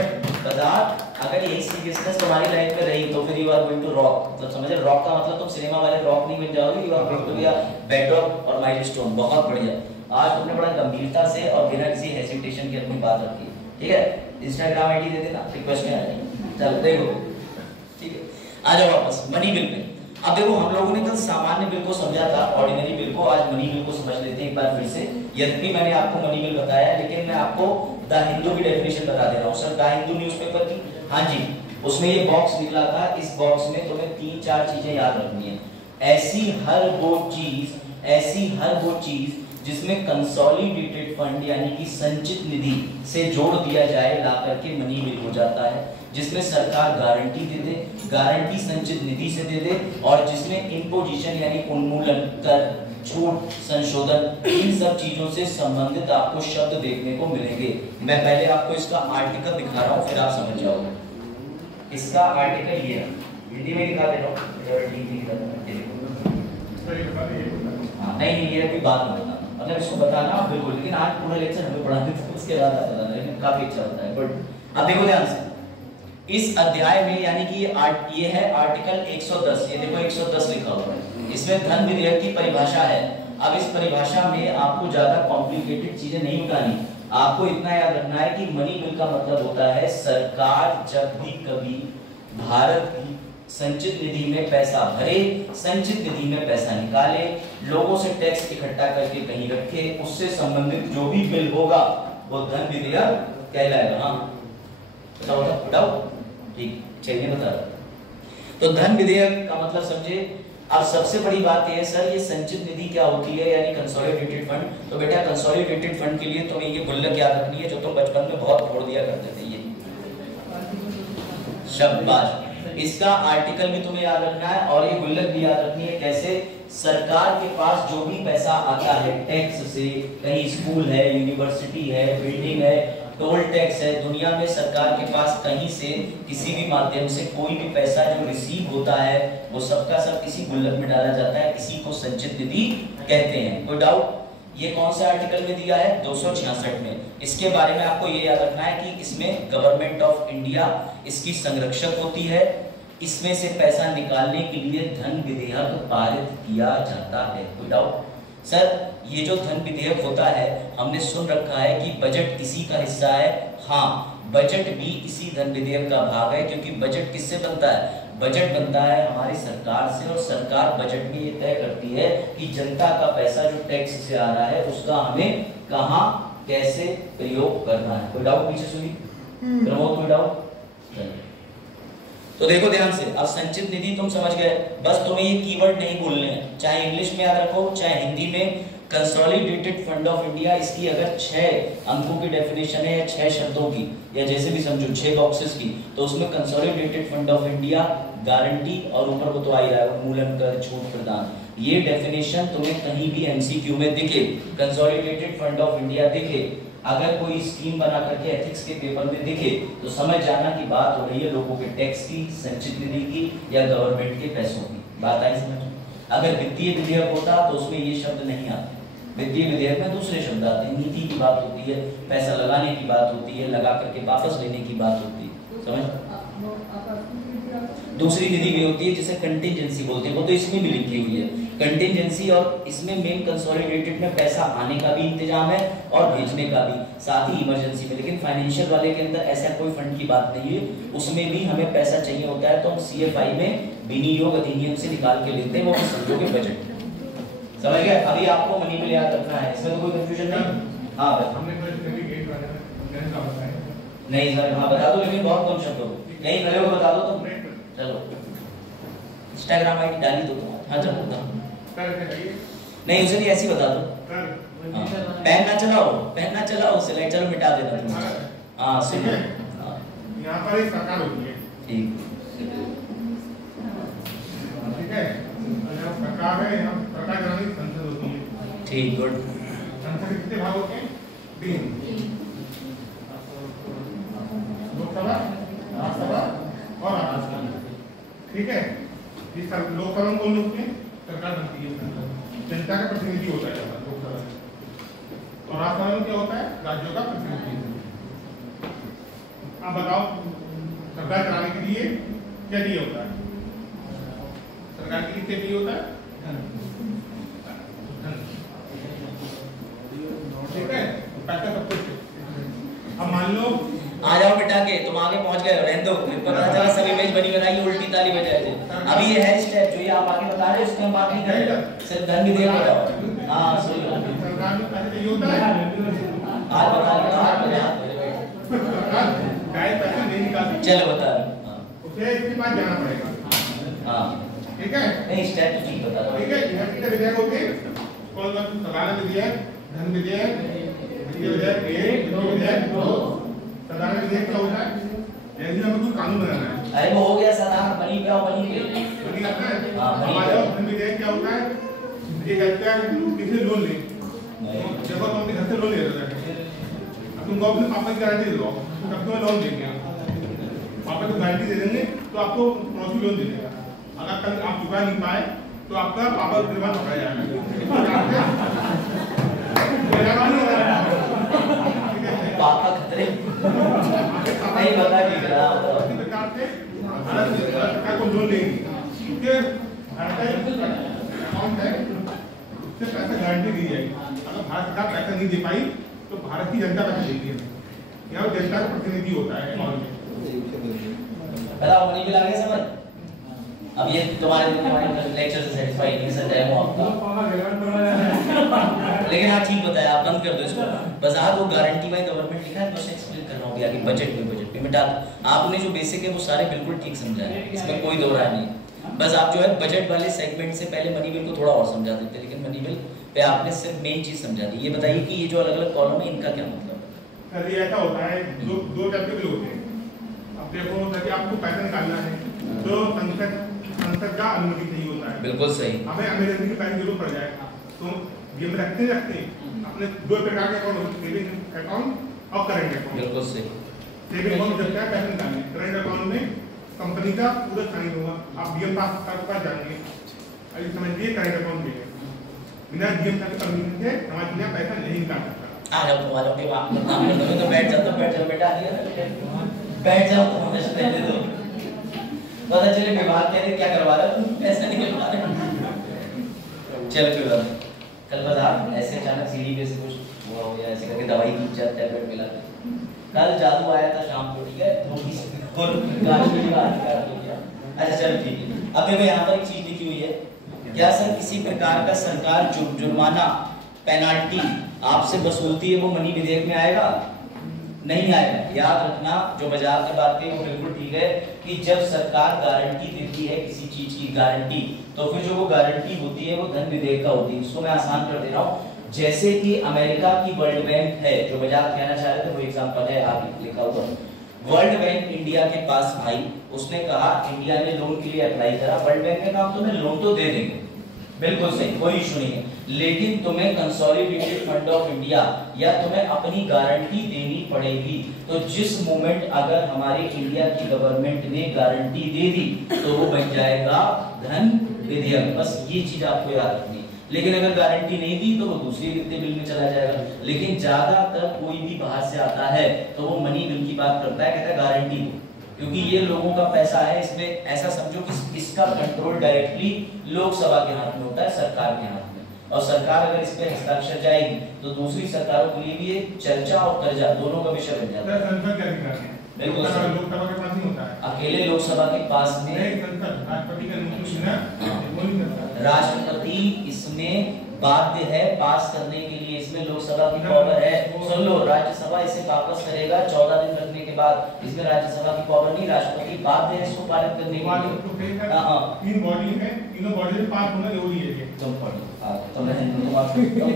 अगर यही सीरियसनेस तुम्हारी लाइफ में रही तो फिर you are going to rock. मतलब समझे, रॉक का मतलब तुम सिनेमा वाले रॉक नहीं बन जाओगे, you are going to be a bedrock और माइलस्टोन। बहुत बढ़िया। आज तुमने बड़ा गंभीरता से और बिना किसी हेजिटेशन के अपनी बात रखी, ठीक है। इंस्टाग्राम आईडी दे देना, रिक्वेस्ट में आ जाएगी। चलो देखो, ठीक है, आ जाओ वापस मनी बिल पे। अब देखो हम लोगों ने कल सामान्य बिल को समझा था, ऑर्डिनरी बिल को, आज मनी बिल को समझ लेते हैं एक बार फिर से। यद्यपि मैंने आपको मनी बिल बताया, लेकिन मैं आपको द हिंदू की डेफिनेशन बता दे रहा हूँ। सर द हिंदू न्यूज़पेपर की, हाँ जी, उसमें ये बॉक्स निकला था। इस बॉक्स में तुम्हें 3-4 चीजें याद रखनी है। ऐसी हर वो चीज जिसमें कंसोलिडेटेड फंड यानी कि संचित निधि से जोड़ दिया जाए, ला करके मनी बिल हो जाता है। जिसमें सरकार गारंटी दे दे, गारंटी संचित निधि से दे दे, और जिसमें इम्पोजिशन यानी उन्मूलन, कर, छूट, संशोधन, इन सब चीजों से संबंधित आपको शब्द देखने को मिलेंगे। मैं पहले आपको इसका आर्टिकल दिखा रहा हूँ, फिर आप समझ जाओगे। इसका आर्टिकल ये है, हिंदी में दिखा दे रहा हूँ। नहीं ये अभी बात में बताना, मतलब इसको बताना बिल्कुल, लेकिन आज पूरा लेक्चर हमें पढ़ाने थे, उसके बाद आप बताना, लेकिन काफी अच्छा होता है। बट अब देखो ध्यान से, इस अध्याय में यानी कि ये है आर्टिकल 110, ये देखो 110 लिखा हुआ है। इसमें धन विधेयक की परिभाषा है। अब इस परिभाषा में आपको ज्यादा कॉम्प्लिकेटेड चीजें नहीं उठानी, आपको इतना याद रखना है कि मनी बिल का मतलब होता है सरकार जब भी कभी भारत की संचित निधि में पैसा भरे, संचित निधि में पैसा निकाले, लोगों से टैक्स इकट्ठा करके कहीं रखे, उससे संबंधित जो भी बिल होगा वो धन विधेयक कहलाएगा। हाँ बताओ, ठीक, चलिए बता रहा। तो धन विधेयक का मतलब समझे। अब सबसे बड़ी बात यह है सर, ये संचित निधि क्या होती है, यानी कंसोलिडेटेड फंड। तो बेटा कंसोलिडेटेड फंड के लिए तुम्हें ये गुल्लक याद रखनी है, जो तुम बचपन में बहुत फोड़ दिया करते थे। ये शाबाश, इसका आर्टिकल भी तुम्हें याद रखना है, और ये गुल्लक भी याद रखनी है। कैसे? सरकार के पास जो भी पैसा आता है टैक्स से, कहीं स्कूल है, यूनिवर्सिटी है, बिल्डिंग है, टोल टैक्स है, दुनिया में सरकार के पास कहीं से किसी भी माध्यम से कोई भी पैसा जो रिसीव होता है, वो सबका सब किसी गुल्लक में डाला जाता है। इसी को संचित निधि कहते हैं। कोई डाउट? ये कौन सा आर्टिकल में दिया है? 266 में। इसके बारे में आपको ये याद रखना है कि इसमें गवर्नमेंट ऑफ इंडिया इसकी संरक्षक होती है। इसमें से पैसा निकालने के लिए धन विधेयक पारित किया जाता है। कोई डाउट? सर ये जो धन विधेयक होता है, हमने सुन रखा है कि बजट इसी का हिस्सा है। हाँ, बजट भी इसी धन विधेयक का भाग है, क्योंकि बजट किससे बनता है? बजट बनता है हमारी सरकार से, और सरकार बजट में ये तय करती है कि जनता का पैसा जो टैक्स से आ रहा है उसका हमें कहाँ कैसे प्रयोग करना है। कोई डाउट पीछे सुनी? प्रमोद कोई डाउट? तो देखो ध्यान से, अब संचित निधि तुम समझ गए, बस तुम्हें ये कीवर्ड नहीं भूलने हैं, चाहे इंग्लिश में याद रखो चाहे हिंदी में। कंसोलिडेटेड फंड ऑफ इंडिया, इसकी अगर 6 अंकों की डेफिनेशन है या 6 शब्दों की, या जैसे भी समझो 6 बॉक्सेस की, तो उसमें consolidated fund of India, guarantee, और ऊपर को तो आ ही रहा है उन्मूलन, कर, छूट, प्रदान। ये डेफिनेशन तुम्हें कहीं भी एमसीक्यू में दिखे, कंसोलिडेटेड फंड ऑफ इंडिया दिखे, अगर कोई स्कीम बना करके एथिक्स के पेपर में दिखे, तो समझ जाना कि बात हो रही है लोगों के टैक्स की, संचित निधि की, या गवर्नमेंट के पैसों की। बात आई समझ? अगर वित्तीय विधेयक होता तो उसमें ये शब्द नहीं आते। वित्तीय विधेयक में दूसरे शब्द आते हैं, नीति की बात होती है, पैसा लगाने की बात होती है, लगा करके वापस लेने की बात होती है। समझ? दूसरी निधि भी होती है जिसे कंटिजेंसी बोलते हैं, वो तो इसमें भी लिखी हुई है कंटिजेंसी, और इसमें मेन कंसोलिडेटेड में पैसा आने का भी इंतजाम है और भेजने का भी, साथ ही इमरजेंसी में। लेकिन फाइनेंशियल वाले के अंदर ऐसा कोई फंड की बात नहीं है, उसमें भी हमें पैसा चाहिए होता है, तो हम CFI में विनियोग अधिनियम से निकाल के लेते हैं, वो समझो के बजट। समझ गए? अभी आपको मनी बिल याद रखना है, इसमें तो कोई कंफ्यूजन नहीं। हाँ नहीं सर, हाँ बता दो, लेकिन बहुत कम शब्दों को, नहीं खड़े हो बता दो तुम। चलो इंस्टाग्राम आईडी डाली दो तुम। हाँ चलो बताओ। नहीं उसे नहीं, ऐसी बता दो। पेन ना चलाओ सिलेक्ट, चलो मिटा देना तुम। हाँ सुनो, यहाँ पर एक सरकार होती है, ठीक है, सरकार है, यहाँ सरकार चलाने की संसद होती है। ठीक, गुड। संसद के कितने भाग होते हैं? 3, लोकसभा, राज्यसभा और राज्यसभा। ठीक है, इस लोकसभा में कौन होती है? सरकार बनती है, जनता का प्रतिनिधि होता है लोकसभा में, और राज्यसभा में क्या होता है? राज्यों का प्रतिनिधि। अब बताओ सरकार चलाने के लिए क्या चाहिए होता है? सरकार के लिए क्या चाहिए होता है? मान लो आ जाओ बेटा के तुम आगे पहुंच गए रहने दो, पता चला सब इमेज बनी बनाई उल्टी ताली बजाए थे। अभी ये है स्टेप जो ये आप आगे बता रहे हो उसकी हम बात नहीं कर रहे, सिर्फ धन विधेयक बताओ। हां सही बात है, सरकार में पैसे चाहिए होता है, आज बता रहे हो आप सरकार डायरेक्ट पैसा नहीं निकालती, चलो बता रहे हां उसे इसके पास जाना पड़ेगा। हां ठीक है, नहीं स्टेप तो ठीक बता रहा ठीक है। यह कितने विधेयक होते हैं? कौन कौन? साधारण विधेयक, धन विधेयक, वित्तीय विधेयक 1, वित्तीय विधेयक 2। साधारण विधेयक क्या होता है? जैसे हमें कोई कानून बनाना है, अरे वो हो गया साधारण बनी पे आओ बनी पे बनी आता है। हाँ, बनी हमारा है। धन विधेयक क्या होता है? ये कहता है कि तुम किसी से लोन ले, देखो तुम अपने घर से लोन ले रहे हो, अब तुमको अपने पापा की गारंटी दे दो, तब तुम्हें लोन देंगे, पापा को गारंटी दे देंगे तो आपको पड़ोसी लोन दे देगा। अगर कल आप चुका नहीं पाए तो आपका पापा जुर्माना पकड़ा जाएगा। पापा खतरे नहीं बता कि इसी प्रकार से भारत सरकार को लोन लेगी, क्योंकि भारत का अकाउंट है, उससे पैसा गारंटी दी जाएगी। अगर भारत सरकार पैसा नहीं दे पाई तो भारत की जनता पैसा देती है, यहाँ जनता का प्रतिनिधि होता है अकाउंट में। बताओ मनी बिल आ गया समझ? अब ये तुम्हारे लेक्चर से सेटिस्फाई नहीं सर है वो आपका, लेकिन हाँ ठीक बताया, आप बंद कर दो इसको। बस आप वो गारंटी बाय गवर्नमेंट लिखा है तो एक्सप्लेन कर रहा हूँ आगे बजट में मिटा दो। आपने जो बेसिक है वो सारे बिल्कुल ठीक समझा है, इसमें कोई दो राय नहीं। बस आप जो है बजट वाले सेगमेंट से पहले मनी बिल को थोड़ा और समझा देते, लेकिन मनी बिल पे आपने सिर्फ मेन चीज समझा दी। ये बताइए कि ये जो अलग अलग कॉलम है इनका क्या मतलब है? सर ये ऐसा होता है, दो टाइप के बिल होते हैं। अब देखो सर आपको पैसा निकालना है तो संसद का अनुमति चाहिए होता है। बिल्कुल सही। हमें इमरजेंसी के पैसे जरूर पड़ जाए तो ये में रखते अपने दो प्रकार के अकाउंट, सेविंग अकाउंट और करंट अकाउंट। बिल्कुल सही। सेविंग अकाउंट जब क्या पैसे निकालने, करंट अकाउंट में कंपनी का पूरा साइन होगा, आप डीएम पास जाएंगे, अभी समझिए करंट अकाउंट में बिना डीएम का परमिशन से हमारे यहाँ पैसा नहीं निकाल सकता। आ जाओ तुम आ जाओ के वहाँ काम कर दो तो बैठ जाओ बेटा आ गया बैठ जाओ तुम हमें पहले दो पता चले विभाग कह रहे क्या करवा रहे हो, ऐसा नहीं करवा रहे। चल कोई बात नहीं, कल बाजार ऐसे अचानक सीढ़ी पे से कुछ हुआ हो या ऐसे करके दवाई की जाता है पेट मिला कल जादू आया था शाम को, ठीक है और गाड़ी की बात कर दिया। अच्छा चलो ठीक है। अब देखो यहाँ पर एक चीज लिखी हुई है, क्या सर किसी प्रकार का सरकार जुर्माना पेनाल्टी आपसे वसूलती है वो मनी विधेयक में आएगा? नहीं आएगा। याद रखना जो बाजार की बात की वो बिल्कुल ठीक है कि जब सरकार गारंटी देती है किसी चीज की गारंटी, तो फिर जो वो गारंटी होती है वो धन विधेयक का होती है। इसको मैं आसान कर दे रहा हूँ, जैसे कि अमेरिका की वर्ल्ड बैंक है, जो बाजार कहना चाह रहे थे वो एग्जांपल है, आगे लिखा हुआ वर्ल्ड बैंक इंडिया के पास आई, उसने कहा इंडिया ने लोन के लिए अप्लाई करा, वर्ल्ड बैंक ने कहा तुम्हें लोन तो दे देंगे, बिल्कुल सही, कोई इशू नहीं है, लेकिन तुम्हें कंसोलिडेटेड फंड ऑफ इंडिया या तुम्हें अपनी गारंटी देनी पड़ेगी। तो जिस मोमेंट अगर हमारे इंडिया की गवर्नमेंट ने गारंटी दे दी तो वो बन जाएगा धन विधेयक। बस ये चीज आपको याद रखनी है। लेकिन अगर गारंटी नहीं दी तो वो दूसरी वित्तीय बिल में चला जाएगा। लेकिन ज्यादातर कोई भी बाहर से आता है तो वो मनी बिल की बात करता है, कहता है गारंटी दो, क्योंकि ये लोगों का पैसा है, इसमें ऐसा समझो कि इसका कंट्रोल डायरेक्टली लोकसभा के हाथ में होता है, सरकार के हाथ में, और सरकार अगर इस पे हस्ताक्षर जाएगी तो दूसरी सरकारों के लिए भी ये चर्चा और कर्जा दोनों का विषय बन जाता है। संसद क्या दिखाते हैं? बिल्कुल लोकसभा के पास नहीं होता है, अकेले लोकसभा के पास में संसद राष्ट्रपति का अनुमति बिना वो नहीं करता। राष्ट्रपति इसमें बाध्य है पास करने के लिए, इसमें लोकसभा की पावर है। सुन लो, राज्यसभा इसे वापस करेगा 14 दिन रखने के बाद, इसमें राज्यसभा की पावर नहीं, राष्ट्रपति बाध्य है इसको पारित करने के लिए। हां तीन बॉडी है, तीनों बॉडी में पास होना जरूरी है। तुम पढ़ो, तुम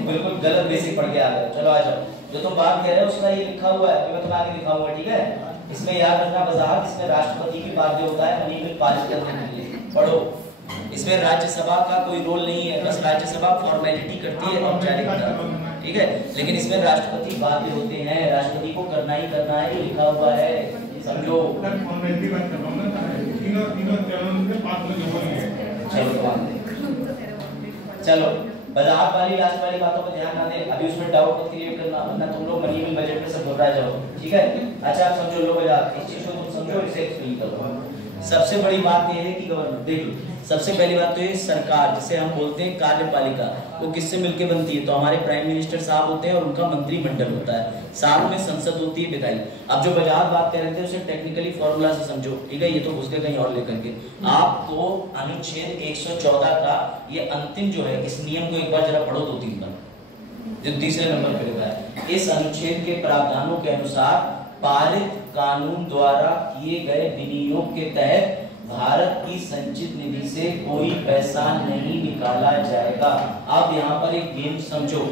बिल्कुल गलत बेसिक पढ़ के आ गए। चलो आ जाओ, जो तुम बात कह रहे हो उसका ये लिखा हुआ है, मैं तुम्हें आगे दिखाऊंगा, ठीक है? इसमें याद रखना वजाहत, इसमें राष्ट्रपति की बाध्य होता है मनी बिल पारित करने के लिए। पढ़ो, इसमें राज्यसभा का कोई रोल नहीं है, बस राज्यसभा फॉर्मेलिटी करती है, औपचारिकता, ठीक है? लेकिन इसमें राष्ट्रपति बाध्य होते हैं, राष्ट्रपति को करना ही करना है, ये लिखा हुआ है, समझो। फॉर्मेलिटी बात कर रहा हूं ना, तीनों चरणों में पास होना जरूरी है। चलो वजाहत वाली लास्ट वाली बातों पर ध्यान ना दें, अभी उसमें डाउट मत क्रिएट करना, वरना तुम लोग मनी बिल बजट में सब घबरा जाओ, ठीक है? अच्छा आप समझो, लो वजाहत, इस चीज को तुम समझो, इसे एक्सप्लेन करो। सबसे बड़ी बात यह है कि गवर्नमेंट देख लो, सबसे पहली बात तो ये सरकार, जिसे हम बोलते हैं कार्यपालिका, वो किससे मिलके बनती है? तो हमारे प्राइम मिनिस्टर साहब होते हैं और उनका मंत्रिमंडल होता है, साथ में संसद होती है, विधायी। अब जो बजाज बात कर रहे थे उसे टेक्निकली फॉर्मूला से समझो, ठीक है? ये तो घुस गए कहीं और लेकर के। आपको अनुच्छेद 114 का ये अंतिम जो है, इस नियम को एक बार जरा पढ़ो 2-3 बार, जो तीसरे नंबर पे लिखा है। इस अनुच्छेद के प्रावधानों के अनुसार पारित कानून द्वारा किए गए विनियोग के तहत भारत की संचित निधि से कोई पैसा नहीं निकाला जाएगा। अब यहाँ पर एक गेम समझो,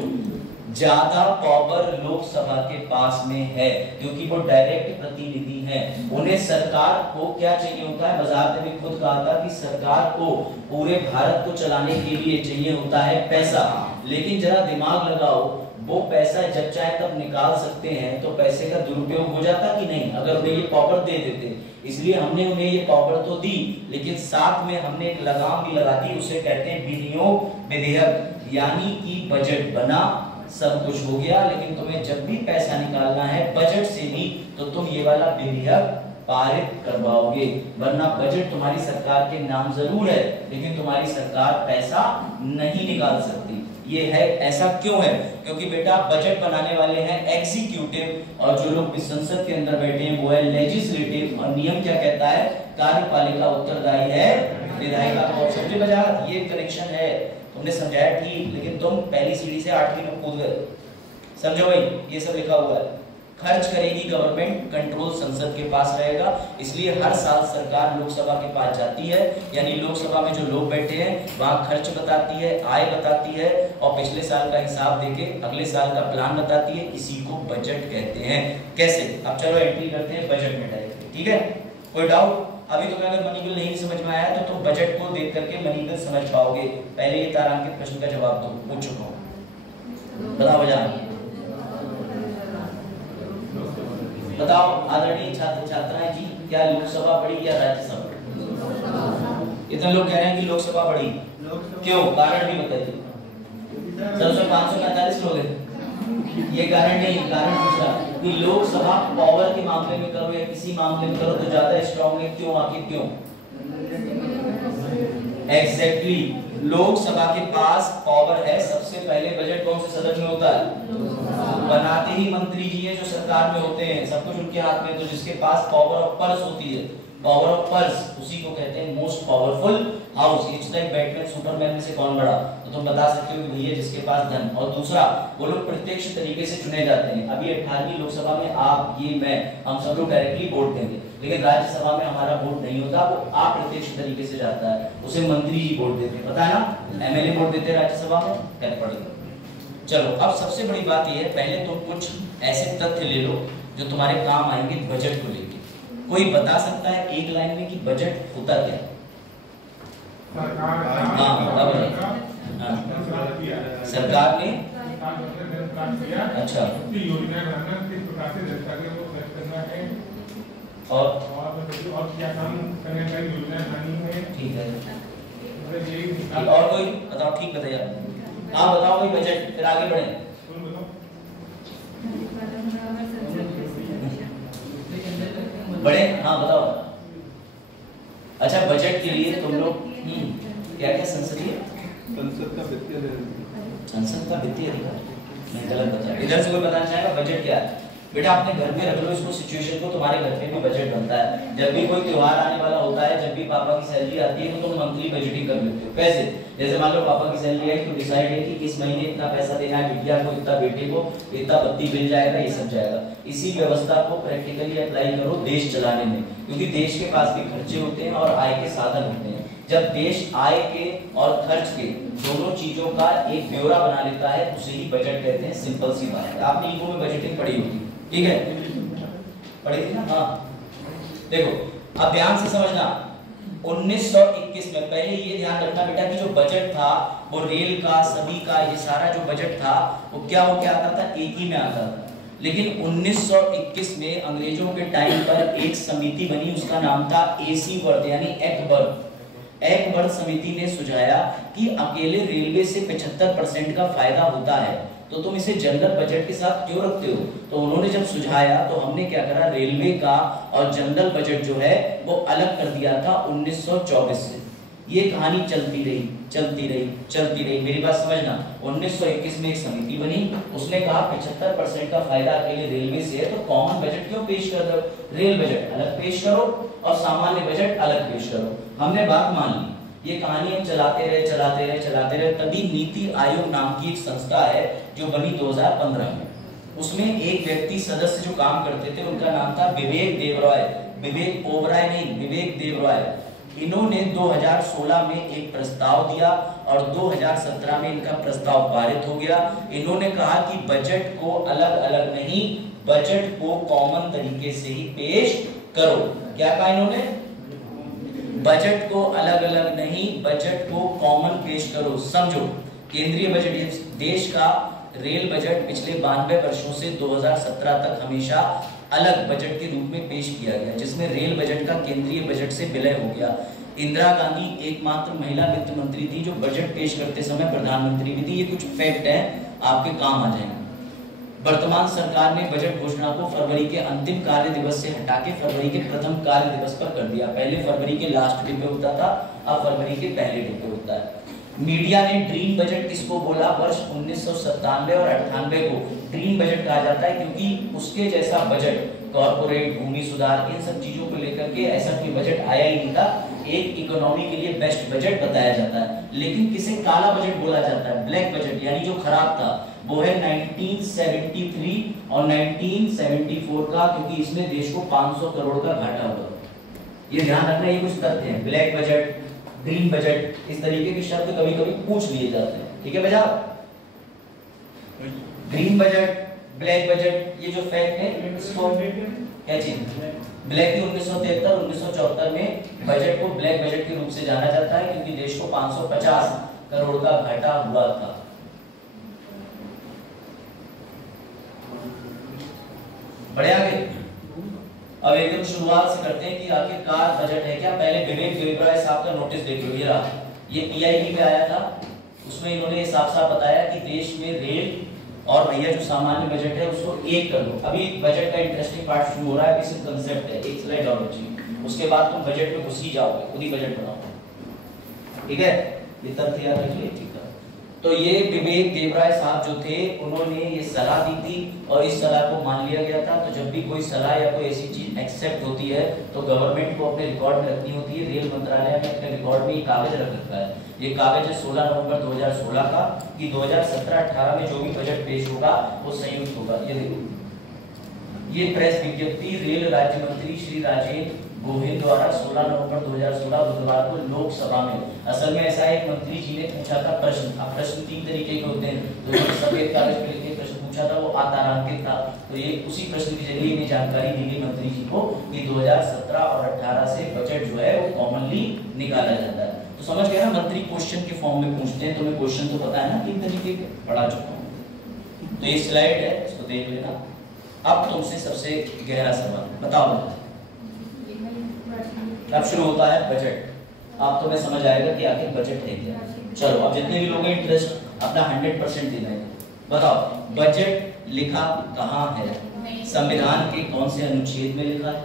ज्यादा पावर लोकसभा के पास में है क्योंकि वो डायरेक्ट प्रतिनिधि हैं। उन्हें सरकार को क्या चाहिए होता है? बाजार ने भी खुद कहा था कि सरकार को पूरे भारत को चलाने के लिए चाहिए होता है पैसा, लेकिन जरा दिमाग लगाओ, वो पैसा जब चाहे तब निकाल सकते हैं, तो पैसे का दुरुपयोग हो जाता कि नहीं अगर उन्हें ये पावर दे देते। इसलिए हमने उन्हें ये पावर तो दी, लेकिन साथ में हमने एक लगाम भी लगा दी, उसे कहते हैं विनियोग विधेयक। यानी कि बजट बना, सब कुछ हो गया, लेकिन तुम्हें जब भी पैसा निकालना है बजट से भी, तो तुम ये वाला विधेयक पारित करवाओगे, वरना बजट तुम्हारी सरकार के नाम जरूर है, लेकिन तुम्हारी सरकार पैसा नहीं निकाल सकती। ये है, ऐसा क्यों है? क्योंकि बेटा बजट बनाने वाले हैं एग्जीक्यूटिव, और जो लोग संसद के अंदर बैठे हैं वो है लेजिस्लेटिव, और नियम क्या कहता है? कार्यपालिका उत्तरदायी है विधायिका को। समझे बजाज? ये कनेक्शन है, तुमने समझाया ठीक, लेकिन तुम पहली सीढ़ी से 8वीं में कूद गए। समझो भाई, ये सब लिखा हुआ है। खर्च करेगी गवर्नमेंट, कंट्रोल संसद के पास रहेगा, इसलिए हर साल सरकार लोकसभा के पास जाती है, यानी लोकसभा में जो लोग बैठे हैं वहां खर्च बताती है, आय बताती है, और पिछले साल का हिसाब देके अगले साल का प्लान बताती है। इसी को बजट कहते हैं। कैसे? अब चलो एंट्री करते हैं बजट में डायरेक्ट, ठीक है? कोई डाउट? अभी तुम्हें अगर मनी बिल नहीं समझ में आया तो तुम बजट को देख करके मनी बिल समझ पाओगे। पहले ये तारांकित प्रश्न का जवाब दो, पूछ चुका हूँ, बताओ बजाओ। बताओ आदरणीय छात्र छात्राएं जी, क्या लोकसभा बड़ी या राज्यसभा? इतने लोग कह रहे हैं कि लोकसभा बड़ी, क्यों? कारण भी बताइए। 545 लोग हैं, ये कारण नहीं, कारण दूसरा कि लोकसभा पावर के मामले में करो या किसी मामले में करो तो ज्यादा स्ट्रांग है। क्यों? आखिर क्यों? एग्जैक्टली, लोकसभा के पास पावर है। सबसे पहले बजट कौन से सदन में होता है? बनाते ही मंत्री जी है जो सरकार में होते हैं, सब कुछ उनके हाथ में। तो जिसके पास पावर ऑफ पर्स होती है, पावर ऑफ पर्स, उसी को कहते हैं most powerful house. It's like Batman Superman में से कौन बड़ा? तो तुम बता सकते हो कि भैया जिसके पास धन। और दूसरा, वो लोग प्रत्यक्ष तरीके से चुने जाते हैं। अभी 18वीं लोकसभा में आप, ये, मैं, हम सब लोग डायरेक्टली वोट देंगे, लेकिन राज्यसभा में हमारा वोट नहीं होता, वो अप्रत्यक्ष तरीके से जाता है, उसे मंत्री जी वोट देते हैं, पता है ना? एमएलए वोट देते हैं राज्यसभा में, क्या पड़ेगा? चलो, अब सबसे बड़ी बात यह है, पहले तुम कुछ ऐसे तथ्य ले लो जो तुम्हारे काम आएंगे बजट को लेके। कोई बता सकता है एक लाइन में कि बजट होता क्या? सरकार ने अच्छा योजना बनाना, किस प्रकार से जनता के वो खर्च करना है, और क्या काम करने का योजना बनानी है। ठीक है, और कोई बताओ? ठीक बताइए, हाँ बताओ कोई बजट, फिर आगे बढ़े। बड़े, हाँ बताओ। अच्छा, बजट के लिए तुम लोग क्या क्या संसद का वित्तीय अधिकार, मैं गलत बताया। इधर से कोई बताना चाहेगा बजट क्या है? बेटा अपने घर में रख लो इसको, सिचुएशन को, तुम्हारे घर पे भी बजट बनता है। जब भी कोई त्योहार आने वाला होता है, जब भी पापा की सैलरी आती है, तो तुम मंथली बजटिंग कर लेते हो। कैसे? जैसे मान लो पापा की सैलरी आई तो डिसाइड है कि इस महीने इतना पैसा देना है बिटिया को, इतना बेटे को, इतना बत्ती बिल जाएगा, ये सब जाएगा। इसी व्यवस्था को प्रैक्टिकली अप्लाई करो देश चलाने में, क्योंकि देश के पास भी खर्चे होते हैं और आय के साधन होते हैं। जब देश आय के और खर्च के दोनों चीजों का एक ब्यौरा बना लेता है, उसे ही बजट कहते हैं। सिंपल सी बात है। आपने इनको में बजटिंग पढ़ी होगी, ठीक है? पढ़ी थी ना? हाँ, देखो अब ध्यान से समझना। 1921 में, पहले ये ध्यान रखना बेटा कि जो बजट था वो रेल का, सभी का, ये सारा जो बजट था वो क्या हो के आता था? एक ही में आता था। लेकिन 1921 में अंग्रेजों के टाइम पर एक समिति बनी, उसका नाम था एसी वर्थ, यानी एक्बर्थ। एक्बर्थ समिति ने सुझाया कि अकेले रेलवे से 75% का फायदा होता है, तो तुम इसे जनरल बजट के साथ क्यों रखते हो? तो उन्होंने जब सुझाया तो हमने क्या करा, रेलवे का और जनरल बजट जो है वो अलग कर दिया था 1924 से। ये कहानी चलती रही। मेरी बात समझना। 1921 में एक समिति बनी, उसने कहा 75% का फायदा अकेले रेलवे से है, तो कॉमन बजट क्यों पेश कर रहे हो? रेल बजट अलग पेश करो और सामान्य बजट अलग पेश करो। हमने बात मान ली। ये कहानी हम चलाते रहे। तभी नीति आयोग नाम की एक संस्था है जो बनी 2015 में। उसमें एक व्यक्ति सदस्य जो काम करते थे, उनका नाम था विवेक देवराय। विवेक ओबराय नहीं, विवेक देवराय। इन्होंने 2016 में एक प्रस्ताव दिया और 2017 में इनका प्रस्ताव पारित हो गया। इन्होंने कहा कि बजट को अलग अलग नहीं, बजट को कॉमन तरीके से ही पेश करो। क्या कहा इन्होंने? बजट को अलग अलग नहीं, बजट को कॉमन पेश करो। समझो, केंद्रीय बजट, देश का रेल बजट पिछले 92 वर्षों से 2017 तक हमेशा अलग बजट के रूप में पेश किया गया, जिसमें रेल बजट का केंद्रीय बजट से विलय हो गया। इंदिरा गांधी एकमात्र महिला वित्त मंत्री थी जो बजट पेश करते समय प्रधानमंत्री भी थी। ये कुछ फैक्ट है, आपके काम आ जाएंगे। वर्तमान सरकार ने बजट घोषणा को फरवरी के अंतिम कार्य दिवस से हटा के फरवरी के प्रथम कार्य दिवस पर कर दिया। पहले फरवरी के लास्ट डे पे होता था, अब फरवरी के पहले डे पे होता है। मीडिया ने ड्रीम बजट किसको बोला? वर्ष 1997 और 98 को ड्रीम बजट कहा जाता है, क्योंकि उसके जैसा बजट कॉर्पोरेट, भूमि सुधार, इन सब चीजों को लेकर के ऐसा कोई बजट आया ही नहीं था। एक इकोनॉमी के लिए बेस्ट बजट बताया जाता है। लेकिन किसे काला बजट बोला जाता है? ब्लैक बजट, यानी जो खराब था, वो है 1973 और 1974 का, क्योंकि इसमें देश को 500 करोड़ का घाटा हुआ। ये ध्यान रखना, ये कुछ तथ्य हैं। ब्लैक बजट, ग्रीन बजट, इस तरीके के शब्द कभी कभी पूछ लिए जाते हैं। ठीक है भैया? ग्रीन बजट, ब्लैक बजट, ये जो फैक्ट है इसको क्या चीज? ब्लैक की 1973 1974 में बजट को ब्लैक बजट के रूप से जाना जाता है, क्योंकि देश को 550 करोड़ का घाटा हुआ था। बढ़े आगे। अब एकदम शुरुआत से करते हैं कि आखिरकार बजट है क्या। पहले विवेक देवराय साहब का नोटिस देख लो, ये रहा, ये पीआईबी पे आया था। उसमें इन्होंने साफ साफ बताया कि देश में रेल और भैया जो सामान्य बजट है उसको एक कर दो। अभी बजट का इंटरेस्टिंग पार्ट शुरू हो रहा है, सिर्फ कंसेप्ट है। एक स्लाइड और बची, उसके बाद तुम बजट में घुस ही जाओगे, खुद ही बजट बनाओ। ठीक है, ये तथ्य याद रखिए। ठीक है, तो ये विवेक देवराय साहब जो थे, उन्होंने ये सलाह दी थी और इस सलाह को मान लिया गया था। तो जब भी कोई सलाह या कोई ऐसी चीज एक्सेप्ट होती है तो गवर्नमेंट को अपने रिकॉर्ड में रखनी होती है। रेल मंत्रालय ने अपने रिकॉर्ड में ये कागज रख रखा है। ये कागज है 16 नवंबर 2016 का, कि 2017-18 में जो भी बजट पेश होगा वो संयुक्त होगा। ये देखो, ये प्रेस विज्ञप्ति रेल राज्य मंत्री श्री राजेंद्र गोहिल द्वारा 16 नवंबर 2016 बुधवार को लोकसभा में। असल में ऐसा एक मंत्री जी ने पूछा था प्रश्न। अब प्रश्न 3 तरीके के होते हैं, तो सफेद कागज पे लिखे प्रश्न पूछा था, वो आतारांकित था। तो ये उसी प्रश्न के जरिए इन्हें जानकारी दी गई मंत्री जी को कि 2017 और 18 से बजट जो है वो कॉमनली निकाला जाता है। तो समझ गए ना, मंत्री क्वेश्चन के फॉर्म में पूछते हैं। तुम्हें क्वेश्चन तो पता है ना 3 तरीके के, पढ़ा चुका हूँ। तो ये स्लाइड है, इसको देख लेना। अब तुमसे सबसे गहरा सवाल बताओ, अब शुरू होता है बजट। अब तुम्हें समझ आएगा कि आखिर बजट है क्या। चलो, अब जितने भी लोग हैं इंटरेस्ट अपना 100% देना है। बताओ, बजट लिखा कहाँ है? संविधान के कौन से अनुच्छेद में लिखा है,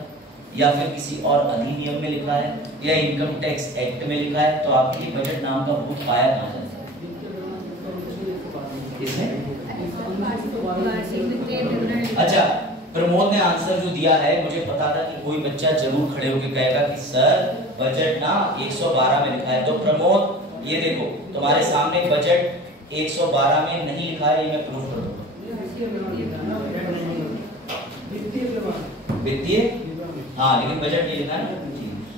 या फिर किसी और अधिनियम में लिखा है, या इनकम टैक्स एक्ट में लिखा है? तो आपके लिए बजट नाम का भूत पाया कहाँ जाता है? अच्छा, प्रमोद ने आंसर जो दिया है, मुझे पता था कि कोई बच्चा जरूर खड़े होकर कहेगा कि सर बजट ना 112 में लिखा है। तो प्रमोद ये देखो, तुम्हारे सामने बजट 112 में नहीं लिखा है, ये मैं प्रूफ कर दूंगा। वित्तीय, हाँ, लेकिन बजट नहीं लिखा है।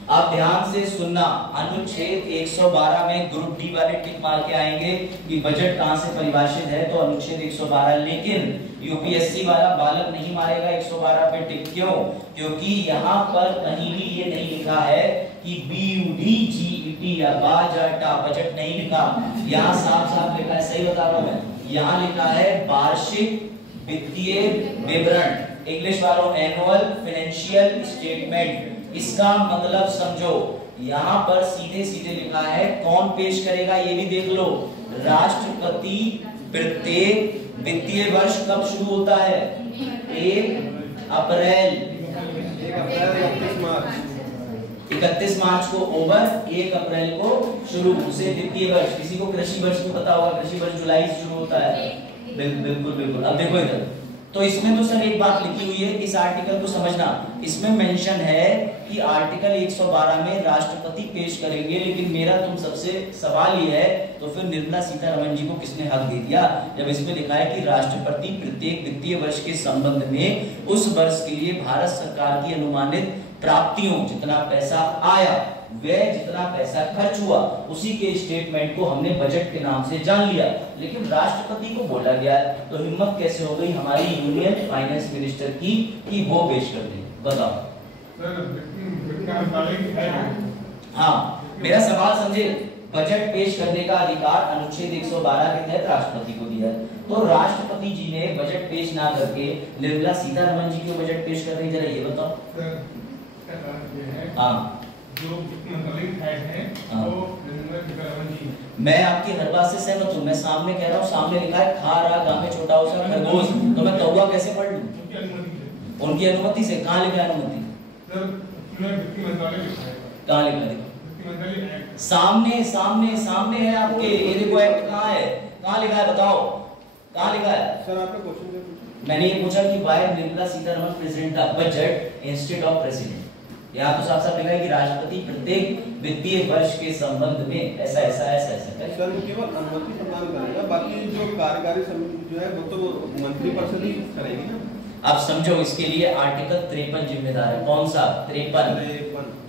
आप ध्यान से सुनना, अनुच्छेद 112 में ग्रुप डी वाले टिक मार के आएंगे कि बजट कहां से परिभाषित है, तो अनुच्छेद 112। लेकिन यूपीएससी वाला बालक नहीं मारेगा 112 पे टिक। क्यों? क्योंकि यहाँ पर कहीं भी ये नहीं लिखा है कि BUDGET या बाजाटा, बजट नहीं लिखा। यहाँ साफ साफ लिखा है, सही बता रहा हूँ मैं, यहाँ लिखा है वार्षिक वित्तीय विवरण। इंग्लिश वालों, एनुअल फाइनेंशियल स्टेटमेंट। इसका मतलब समझो, यहाँ पर सीधे सीधे लिखा है कौन पेश करेगा, ये भी देख लो। राष्ट्रपति प्रत्येक वित्तीय वर्ष कब शुरू होता है? 1 अप्रैल 31 मार्च 31 मार्च को ओवर, 1 अप्रैल को शुरू। उसे वित्तीय वर्ष, किसी को कृषि वर्ष को पता होगा, कृषि वर्ष जुलाई से शुरू होता है। बिल्कुल बिल्कुल। अब देखो इधर, तो इसमें तो सर एक बात लिखी हुई है, इस आर्टिकल को समझना। इसमें मेंशन है कि आर्टिकल 112 में राष्ट्रपति पेश करेंगे, लेकिन मेरा तुम सबसे सवाल ये है, तो फिर निर्मला सीतारमण जी को किसने हक दे दिया, जब इसमें लिखा है कि राष्ट्रपति प्रत्येक वित्तीय वर्ष के संबंध में उस वर्ष के लिए भारत सरकार की अनुमानित प्राप्तियों, जितना पैसा आया वह जितना पैसा खर्च हुआ, उसी के स्टेटमेंट को हमने बजट के नाम से जान लिया, लेकिन राष्ट्रपति को बोला गया। तो हिम्मत कैसे हो गई हमारी यूनियन फाइनेंस मिनिस्टर की कि वो पेश कर दें? बताओ। हाँ, मेरा सवाल समझे। बजट पेश करने का अधिकार अनुच्छेद 112 के तहत राष्ट्रपति को दिया है, तो राष्ट्रपति जी ने बजट पेश ना करके निर्मला सीतारमण जी क्यों बजट पेश कर रही, जरा ये बताओ। हाँ, जो मंत्रालय हेड है वो निर्मला सीतारमण जी। मैं आपकी हर बात से सहमत हूँ। मैं सामने कह रहा हूँ, सामने लिखा है खा रहा गाँव में छोटा हो सा खरगोश, तो मैं कौवा कैसे पढ़ लूँ? उनकी अनुमति से। कहाँ लिखा है अनुमति? कहाँ लिखा है? सामने सामने सामने है आपके, ये देखो एक्ट कहाँ है, कहाँ लिखा है बताओ, कहाँ लिखा है? सर आपका क्वेश्चन मैंने ये पूछा कि why Nirmala Sitharaman present the budget instead of president. यहाँ तो साफ साफ लिखा है कि राष्ट्रपति प्रत्येक वित्तीय वर्ष के संबंध में ऐसा ऐसा ऐसा ऐसा करे। सर केवल अनुमति प्रदान करेगा, बाकी जो कार्यकारी समिति जो है वो तो मंत्रिपरिषद ही करेगी ना। अब समझो, इसके लिए आर्टिकल 53 जिम्मेदार है। कौन सा? 53।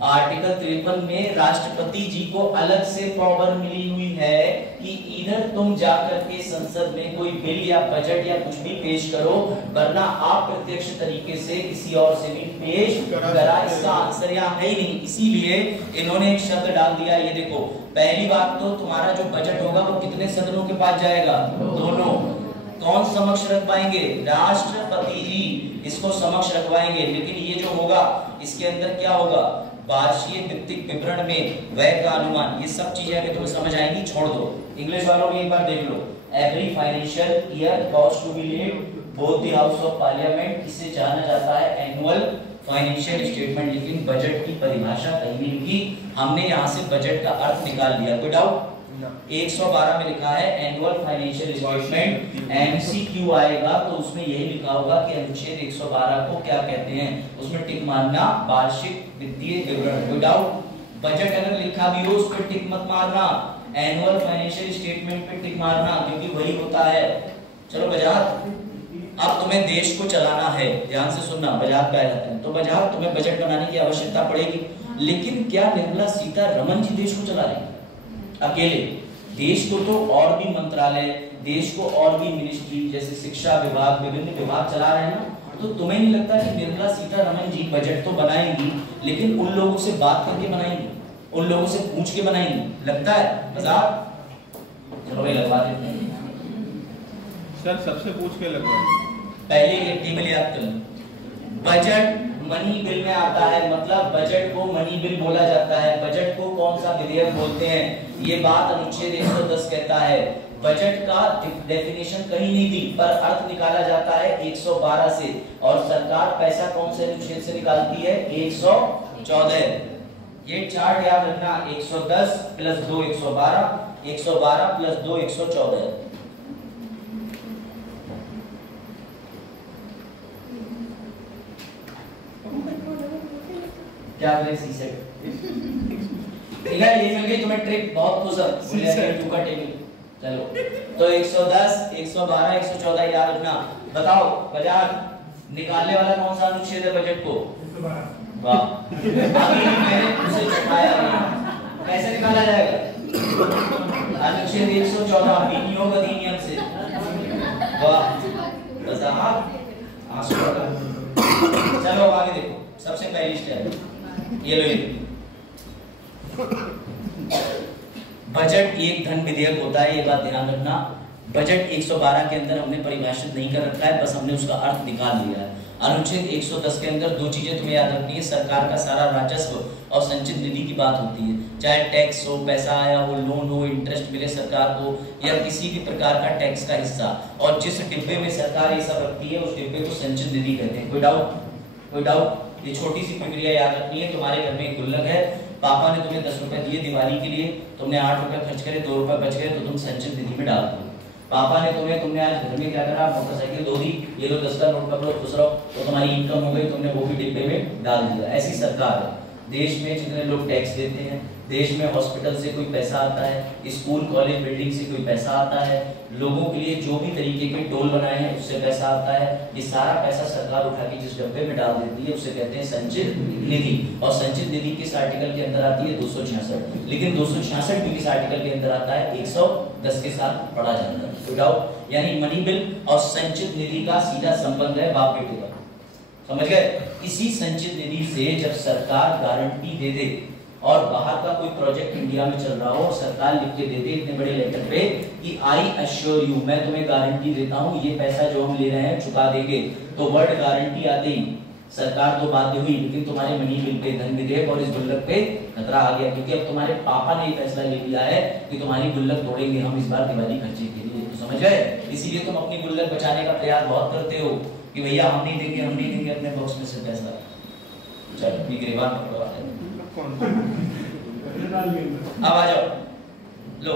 आर्टिकल 53 में राष्ट्रपति जी को अलग से पावर मिली हुई है कि इधर तुम जाकर के संसद में कोई बिल या बजट या कुछ भी पेश करो, वरना आप प्रत्यक्ष तरीके से किसी और से भी पेश करा। इसका आंसर यहाँ है ही नहीं, इसीलिए इन्होंने एक शब्द डाल दिया। ये देखो, पहली बात तो तुम्हारा जो बजट होगा वो कितने सदनों के पास जाएगा? दोनों। कौन समक्ष रखवाएंगे? राष्ट्रपति जी इसको समक्ष रखवाएंगे। लेकिन ये जो होगा इसके अंदर क्या होगा? वार्षिक वित्तीय विवरण में व्यय का अनुमान, ये सब चीजें अगर तुम्हें समझ आएंगी, छोड़ दो। इंग्लिश वालों भी एक बार देख लो। Every financial year caused to be laid both the house of parliament, इसे जाना जाता है एनुअल फाइनेंशियल स्टेटमेंट। लेकिन बजट की परिभाषा कहीं नहीं लिखी, हमने यहाँ से बजट का अर्थ निकाल लिया। कोई डाउट? 112 में लिखा है एनुअल फाइनेंशियल स्टेटमेंट, एमसीक्यू आएगा तो उसमें यही लिखा होगा कि अनुच्छेद 112 को क्या कहते हैं, उसमें टिक मारना, वार्षिक वित्तीय विवरण। कोई डाउट? बजट अगर लिखा भी हो उस पर टिक मत मारना, एनुअल फाइनेंशियल स्टेटमेंट पे टिक मारना, क्योंकि वही होता है। चलो बजाज, अब तुम्हें देश को चलाना है, ध्यान से सुनना, बजाज पे रहते हैं तो बजाज तुम्हें बजट बनाने की आवश्यकता पड़ेगी। लेकिन क्या निर्मला सीतारमण जी देश को चला रही है अकेले? देश को तो और भी मंत्रालय, देश को और भी मिनिस्ट्री जैसे शिक्षा विभाग, विभिन्न विभाग चला रहे हैं ना। तो तुम्हें नहीं लगता कि निर्मला सीतारमण जी बजट तो बनाएंगी, लेकिन उन लोगों से बात करके बनाएंगी, उन लोगों से पूछ के बनाएंगी? लगता है मजाक? चलो भाई लगवा देते हैं सर, सबसे पूछ के लगवा। पहले एक टेबल याद कर लो। बजट मनी बिल में आता है, मतलब बजट को मनी बिल बोला जाता है। बजट को कौन सा विधेयक बोलते हैं, ये बात अनुच्छेद 110 कहता है। बजट का डेफिनेशन कहीं नहीं दी, पर अर्थ निकाला जाता है 112 से, और सरकार पैसा कौन से अनुच्छेद से निकालती है? 114। ये चार्ट याद रखना, 110 प्लस 2 112, 112 प्लस 2 114। क्या करें? सी सेट ठीक है, ये मिल गई तुम्हें ट्रिक, बहुत खुश है टू का टेबल। चलो तो 110 112 114 याद रखना। बताओ बजाज, निकालने वाला कौन सा अनुच्छेद है बजट को? वाह, मैंने उसे चटाया कैसे निकाला जाएगा? अनुच्छेद 114 विनियोग अधिनियम से। वाह चलो आगे देखो, सबसे पहली स्टेप ये लो। बजट एक धन विधेयक होता है, ये बात ध्यान रखना। बजट 112 के अंदर हमने परिभाषित नहीं कर रखा है, बस हमने उसका अर्थ निकाल लिया है। अनुच्छेद 110 के अंदर दो चीजें तुम्हें याद रखनी है, सरकार का सारा राजस्व और संचित निधि की बात होती है। चाहे टैक्स हो, पैसा आया हो, लोन हो, इंटरेस्ट मिले सरकार को, या किसी भी प्रकार का टैक्स का हिस्सा, और जिस डिब्बे में सरकार ये सब रखती है उस डिब्बे को संचित निधि कहते हैं। कोई डाउट? कोई डाउट? ये छोटी सी प्रक्रिया याद रखनी है। तुम्हारे घर में एक गुल्लक है, पापा ने तुम्हें 10 रुपए दिए दिवाली के लिए, तुमने 8 रुपए खर्च करे, 2 रुपए बच गए, तो तुम संचित निधि में डाल दो। पापा ने तुमने आज घर में क्या करा, मोटरसाइकिल धो दी, ये लो 10 का नोट पकड़ो खुश रहो, तो तुम्हारी इनकम हो गई, तुमने वो भी डिब्बे में डाल दिया। ऐसी सरकार है। देश में जितने लोग टैक्स देते हैं, देश में हॉस्पिटल से कोई पैसा आता है, स्कूल कॉलेज बिल्डिंग से कोई पैसा आता है, लोगों के लिए जो भी तरीके के टोल बनाए हैं उससे पैसा आता है, ये सारा पैसा सरकार उठा के जिस डब्बे में डाल देती है उसे कहते हैं संचित निधि। और संचित निधि किस आर्टिकल के अंदर आती है? 266। लेकिन 266 भी किस आर्टिकल के अंदर आता है? 110 के साथ पढ़ा जाता है। कोई डाउट? यानी मनी बिल और संचित निधि का सीधा संबंध है बाप बेटे का। समझ गए? इसी संचित निधि से जब सरकार गारंटी दे दे और बाहर का कोई प्रोजेक्ट इंडिया में चल रहा हो, सरकार लिख के दे दे इतने बड़े लेटर पे कि आई अश्योर यू, मैं तुम्हें गारंटी देता हूं ये पैसा जो हम ले रहे हैं चुका देंगे, तो वर्ड गारंटी आते ही सरकार तो बाध्य हुई, लेकिन तुम्हारे मनी बिल पे, धन विधेयक और इस गुल्लक पे खतरा आ गया, क्योंकि अब तुम्हारे पापा ने ये फैसला ले लिया है कि तुम्हारी गुल्लक तोड़ेंगे हम इस बार दिवाली खर्चे के लिए। तो समझ गए? इसीलिए तुम अपनी गुल्लक बचाने का प्रयास बहुत करते हो कि भैया हम नहीं देंगे अपने बॉक्स में से पैसा। चलो गिरेबान पकड़वा दे। अब आ जाओ, लो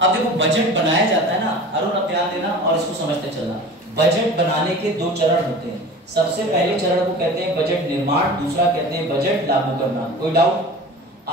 अब देखो बजट बनाया जाता है ना, अरुण अब ध्यान देना और इसको समझते चलना। बजट बनाने के 2 चरण होते हैं। सबसे पहले चरण को कहते हैं बजट निर्माण, दूसरा कहते हैं बजट लागू करना। कोई डाउट?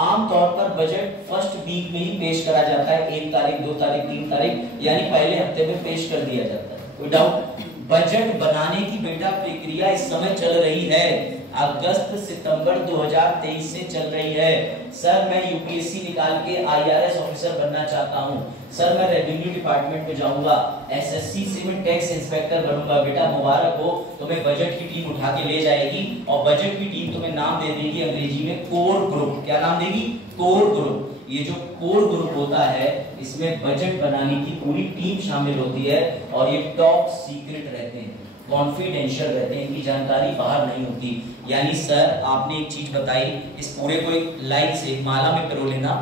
आमतौर पर बजट फर्स्ट वीक में ही पेश करा जाता है, 1 तारीख 2 तारीख 3 तारीख, यानी पहले हफ्ते में पेश कर दिया जाता है। कोई डाउट? बजट बनाने की बेटा प्रक्रिया इस समय चल रही है, अगस्त सितंबर 2023 से चल रही है। सर मैं यूपीएससी निकाल के आईआरएस ऑफिसर बनना चाहता हूं, सर मैं रेवेन्यू डिपार्टमेंट में जाऊंगा, एसएससी से मैं टैक्स इंस्पेक्टर बनूंगा। बेटा मुबारक हो, तुम्हें बजट की टीम उठा के ले जाएगी और बजट की टीम तुम्हें नाम दे देगी अंग्रेजी में कोर ग्रुप। क्या नाम देगी? Core group. ये जो कोर ग्रुप होता है इसमें बजट बनाने की पूरी टीम शामिल होती है और ये टॉप सीक्रेट रहते हैं, कॉन्फिडेंशियल रहते हैं, इनकी जानकारी बाहर नहीं होती। यानी सर आपने एक चीज बताई, इस पूरे को एक लाइन से एक माला में पिरो लेना।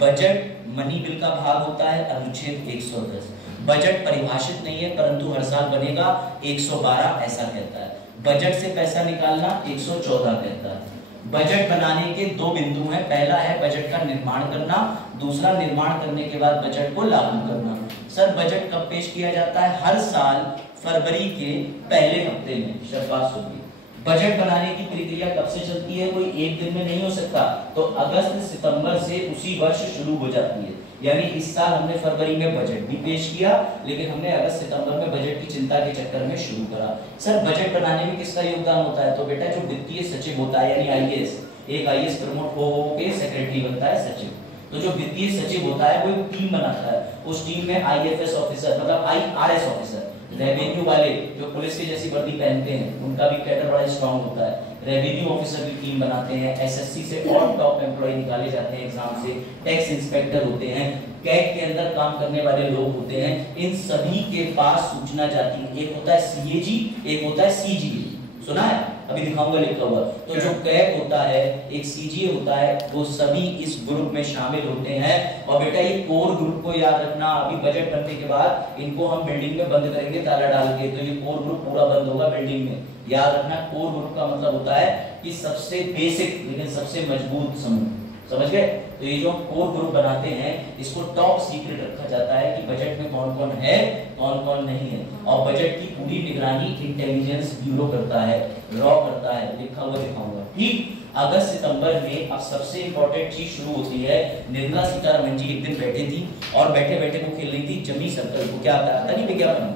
बजट मनी बिल का भाग होता है, अनुच्छेद 110। बजट परिभाषित नहीं है परंतु हर साल बनेगा, 112 ऐसा कहता है। बजट से पैसा निकालना 114 कहता है। बजट बनाने के 2 बिंदु हैं, पहला है बजट का निर्माण करना, दूसरा निर्माण करने के बाद बजट को लागू करना। सर बजट कब पेश किया जाता है? हर साल फरवरी के पहले हफ्ते में। शाबाश सुनिए, बजट बनाने की प्रक्रिया कब से चलती है? कोई एक दिन में नहीं हो सकता, तो अगस्त सितंबर से उसी वर्ष शुरू हो जाती है। यानी इस साल हमने फरवरी में बजट भी पेश किया, लेकिन हमने अगस्त सितंबर में बजट की चिंता के चक्कर में शुरू करा। सर बजट बनाने में किसका योगदान होता है? तो बेटा जो वित्तीय सचिव होता है, यानी आईएएस, एक आईएएस प्रमोट हो के सेक्रेटरी बनता है सचिव, तो जो वित्तीय सचिव होता है वो एक टीम बनाता है। उस टीम में आईएफएस ऑफिसर मतलब आईआरएस ऑफिसर, रेवेन्यू वाले जो पुलिस की जैसी वर्दी पहनते हैं उनका भी कैडर बड़ा स्ट्रांग होता है, रेवेन्यू ऑफिसर की टीम बनाते हैं, एसएससी से और टॉप एम्प्लॉय निकाले जाते हैं एग्जाम से, टैक्स इंस्पेक्टर होते हैं, कैग के अंदर काम करने वाले लोग होते हैं, इन सभी के पास सूचना जाती है। एक होता है सीएजी, एक होता है सीजीए, सुना है? अभी दिखाऊंगा लिखा हुआ। तो जो कैग होता है, एक सीजीए होता है, वो सभी इस ग्रुप में शामिल होते हैं। और बेटा ये कोर ग्रुप को याद रखना, अभी बजट बनने के बाद इनको हम बिल्डिंग में बंद करेंगे ताला डाल के, तो ये कोर ग्रुप पूरा बंद होगा बिल्डिंग में। याद रखना कोर ग्रुप का मतलब होता है कि सबसे बेसिक लेकिन सबसे मजबूत समूह। समझ गए? तो ये जो कोर ग्रुप बनाते हैं इसको टॉप सीक्रेट रखा जाता है कि बजट में कौन कौन है कौन कौन नहीं है, और बजट की पूरी निगरानी इंटेलिजेंस ब्यूरो करता है, रॉ करता है, लिखा हुआ दिखाऊंगा। ठीक, अगस्त सितंबर में अब सबसे इंपॉर्टेंट चीज शुरू होती है। निर्मला सीतारमण जी एक दिन बैठे थी और बैठे बैठे वो खेल रही थी जमी सर्कल को। क्या आता नहीं विज्ञापन?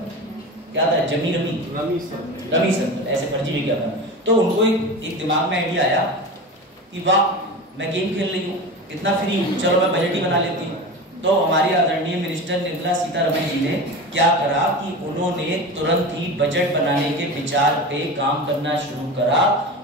क्या आता है? जमी रमी सर्कल, ऐसे फर्जी विज्ञापन। तो उनको एक दिमाग में आइडिया आया कि वाह मैं गेम खेल रही हूँ, इतना फ्री हूँ, चलो मैं बजट ही बना लेती हूँ। तो हमारी आदरणीय मिनिस्टर निर्मला सीतारमण जी ने क्या करा कि उन्होंने तुरंत ही बजट बनाने के विचार पे काम करना शुरू करा।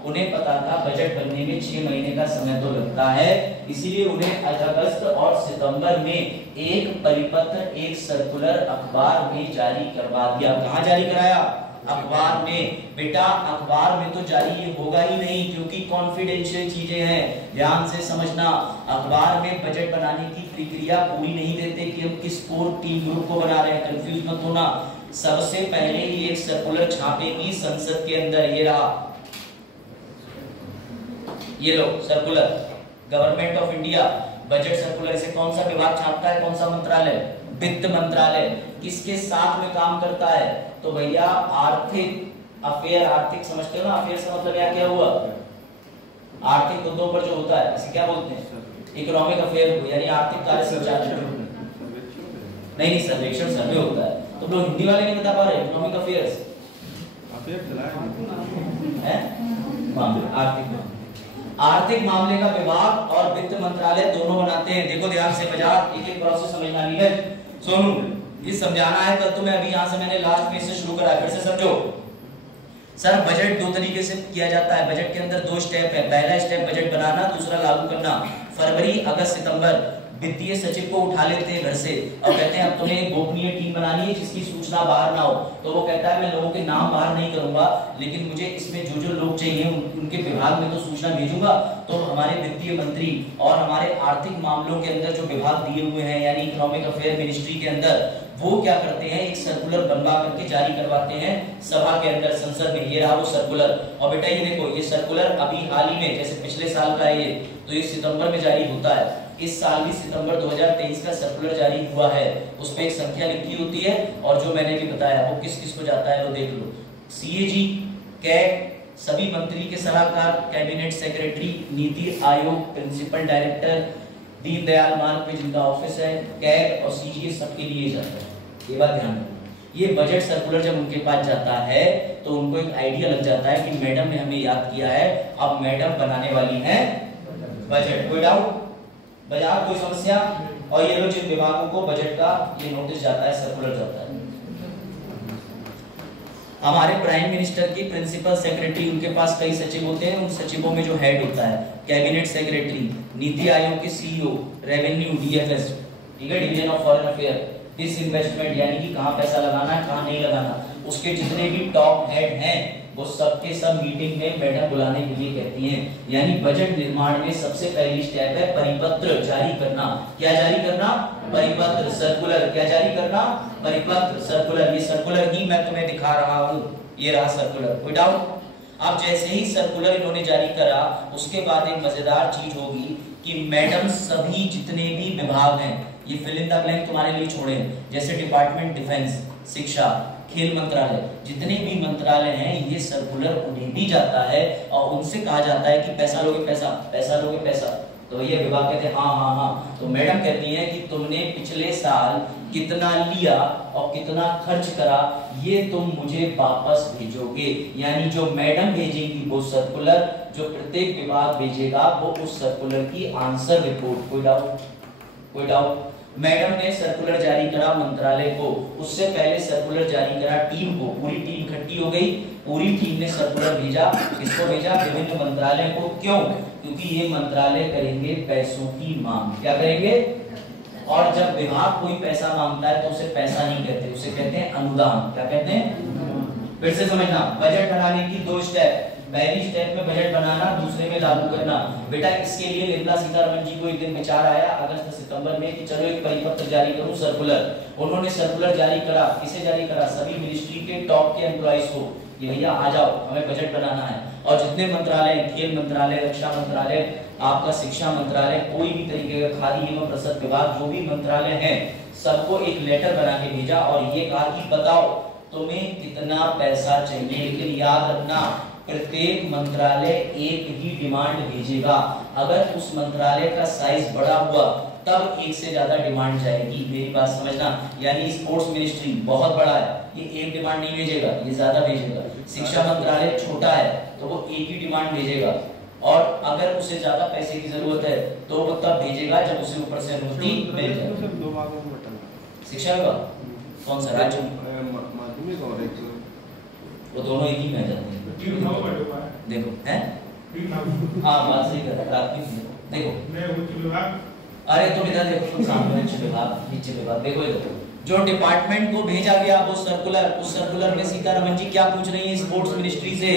उन्हें पता था बजट बनने में 6 महीने का समय तो लगता है, इसीलिए उन्हें अगस्त और सितंबर में एक परिपत्र, एक सर्कुलर अखबार में जारी करवा दिया। कहाँ जारी कराया? अखबार में। बेटा अखबार में तो जारी ये होगा ही नहीं क्योंकि कॉन्फिडेंशियल चीजें हैं, ध्यान से समझना। अखबार में बजट बनाने की प्रक्रिया पूरी नहीं देते कि हम किस कोर टीम ग्रुप को बना रहे हैं, कंफ्यूज मत होना। सबसे पहले ही एक सर्कुलर छापेंगी संसद के अंदर, ये रहा ये लो circular, government of India budget circular. इसे कौन सा विभाग छापता है, कौन सा मंत्रालय? वित्त मंत्रालय। किसके साथ में काम करता है? तो भैया आर्थिक अफेयर, आर्थिक समझते हो ना, अफेयर से मतलब यहाँ क्या हुआ, आर्थिक मुद्दों पर जो होता है इसे क्या बोलते हैं? इकोनॉमिक अफेयर को, यानी आर्थिक कार्य संचालन। नहीं सर्वेक्षण सर्वे होता है, तो लोग हिंदी वाले नहीं बता पा रहे। इकोनॉमिक अफेयर्स है आर्थिक मामले का विभाग और वित्त मंत्रालय दोनों बनाते हैं। देखो ध्यान से, बाजार एक एक प्रोसेस समझना। नीरज सोनू ये समझाना है, कल तुम्हें अभी यहाँ से मैंने लास्ट पेज से शुरू करा, फिर से समझो। सर बजट दो तरीके से किया जाता है, बजट के अंदर दो स्टेप है। पहला स्टेप बजट बनाना, दूसरा लागू करना। फरवरी अगस्त सितंबर वित्तीय सचिव को उठा लेते हैं घर से और कहते हैं अब तुम्हें एक गोपनीय टीम बनानी है जिसकी सूचना बाहर ना हो। तो वो कहता है मैं लोगों के नाम बाहर नहीं करूंगा, लेकिन मुझे इसमें जो जो लोग चाहिए उनके विभाग में तो सूचना भेजूंगा। तो हमारे वित्तीय मंत्री और हमारे आर्थिक मामलों के अंदर जो विभाग दिए हुए हैं, यानी इकोनॉमिक अफेयर मिनिस्ट्री के अंदर, वो क्या करते हैं, एक सर्कुलर बनवा करके जारी करवाते हैं सभा के अंदर, संसद में। ये रहा वो सर्कुलर। और बेटा ये देखो, ये सर्कुलर अभी हाल ही में, जैसे पिछले साल का है ये, तो ये सितंबर में जारी होता है। इस साल भी सितंबर 2023 का सर्कुलर जारी हुआ है। उसमें एक संख्या लिखी होती है और जो मैंने भी बताया वो किस किस को जाता है वो देख लो। सीएजी, कैग, सभी मंत्री के सलाहकार, cabinet secretary, NITI Aayog, principal director, Deendayal मार्ग पे जिनका ऑफिस है, कैग और सीजी सबके लिए जाता है। ये बात ध्यान रखना। ये बजट सर्कुलर जब उनके पास जाता है तो उनको एक आइडिया लग जाता है कि मैडम ने हमें याद किया है, अब मैडम बनाने वाली है बजट। कोई डाउट? बाजार कोई समस्या? और ये लो जिन विभागों को बजट का ये नोटिस जाता है, सर्कुलर जाता है, हमारे प्राइम मिनिस्टर की प्रिंसिपल सेक्रेटरी, उनके पास कई सचिव होते हैं, उन सचिवों में जो हेड होता है कैबिनेट सेक्रेटरी, नीति आयोग के सीईओ, रेवेन्यू डीएफएस, ठीक है, division of foreign affair, disinvestment यानी कि कहां पैसा लगाना है कहां नहीं लगाना, उसके जितने भी टॉप हेड हैं वो सबके सब मीटिंग में मैडम बुलाने के लिए कहती हैं। यानी बजट निर्माण में सबसे पहली स्टेप है परिपत्र जारी करना। क्या जारी करना? परिपत्र, सर्कुलर। क्या जारी करना? परिपत्र, सर्कुलर। ये सर्कुलर ही मैं तुम्हें दिखा रहा हूं, ये रहा सर्कुलर। कोई डाउट? अब जैसे ही सर्कुलर इन्होंने जारी करा, उसके बाद एक मजेदार चीज होगी कि मैडम सभी जितने भी विभाग हैं, ये फिल इन द ब्लैंक तुम्हारे लिए छोड़े, जैसे डिपार्टमेंट डिफेंस, शिक्षा, खेल मंत्रालय, जितने भी मंत्रालय हैं, ये सर्कुलर उन्हें भी जाता है और उनसे कहा जाता है कि पैसा लोगे पैसा, पैसा लोगे पैसा। तो ये विभाग कहते हैं हाँ हाँ हाँ। तो मैडम कहती है कि तुमने पिछले साल कितना लिया और कितना खर्च करा, ये तुम मुझे वापस भेजोगे। यानी जो मैडम भेजेगी वो सर्कुलर, जो प्रत्येक विभाग भेजेगा वो उस सर्कुलर की आंसर रिपोर्ट। कोई डाउट? कोई डाउट? मैडम ने सर्कुलर जारी करा मंत्रालय को, उससे पहले सर्कुलर जारी करा टीम को, पूरी टीम इकट्ठी हो गई, पूरी टीम ने सर्कुलर भेजा। किसको भेजा? विभिन्न मंत्रालय को। क्यों? क्योंकि ये मंत्रालय करेंगे पैसों की मांग। क्या करेंगे? और जब विभाग कोई पैसा मांगता है तो उसे पैसा नहीं कहते, उसे कहते हैं अनुदान। क्या कहते हैं? फिर से समझना, बजट बनाने की दो स्टेप, पहली स्टेप में बजट बनाना, दूसरे में लागू करना। बेटा इसके लिए निर्मला सीतारमण जी को एक दिन विचार आया अगस्त सितंबर में कि चलो एक परिपत्र जारी करूं, सर्कुलर। उन्होंने सर्कुलर जारी करा। किसे जारी करा? सभी मिनिस्ट्री के टॉप के एम्प्लॉइज को, कि भैया आ जाओ हमें बजट बनाना है। और जितने मंत्रालय, खेल मंत्रालय, रक्षा मंत्रालय, आपका शिक्षा मंत्रालय, कोई भी तरीके का खादी एवं रसद विभाग, जो भी मंत्रालय है, सबको एक लेटर बना के भेजा और ये कहा कि बताओ तुम्हें कितना पैसा चाहिए। लेकिन याद रखना, प्रत्येक मंत्रालय एक ही डिमांड भेजेगा। अगर उस मंत्रालय का साइज बड़ा हुआ तब एक से ज्यादा डिमांड जाएगी। मेरी बात समझना, यानी स्पोर्ट्स मिनिस्ट्री बहुत बड़ा है, ये एक डिमांड नहीं भेजेगा, ये ज्यादा भेजेगा। शिक्षा मंत्रालय छोटा है तो वो एक ही डिमांड भेजेगा, और अगर उसे ज्यादा पैसे की जरूरत है तो वो तब भेजेगा जब उसे ऊपर से अनुमति मिल जाए। दो भागों में बंटना। शिक्षा विभाग कौन सा? राज्य माध्यमिक और एक वो दोनों एक ही में जाते हैं। देखो हैं, हाँ बात सही कर रहा है। देखो अरे तुम इधर देखो, तुम सामने उच्च विभाग, नीचे विभाग, देखो इधर जो डिपार्टमेंट को भेजा गया वो सर्कुलर, उस सर्कुलर में सीतारमण जी क्या पूछ रही है स्पोर्ट्स मिनिस्ट्री से,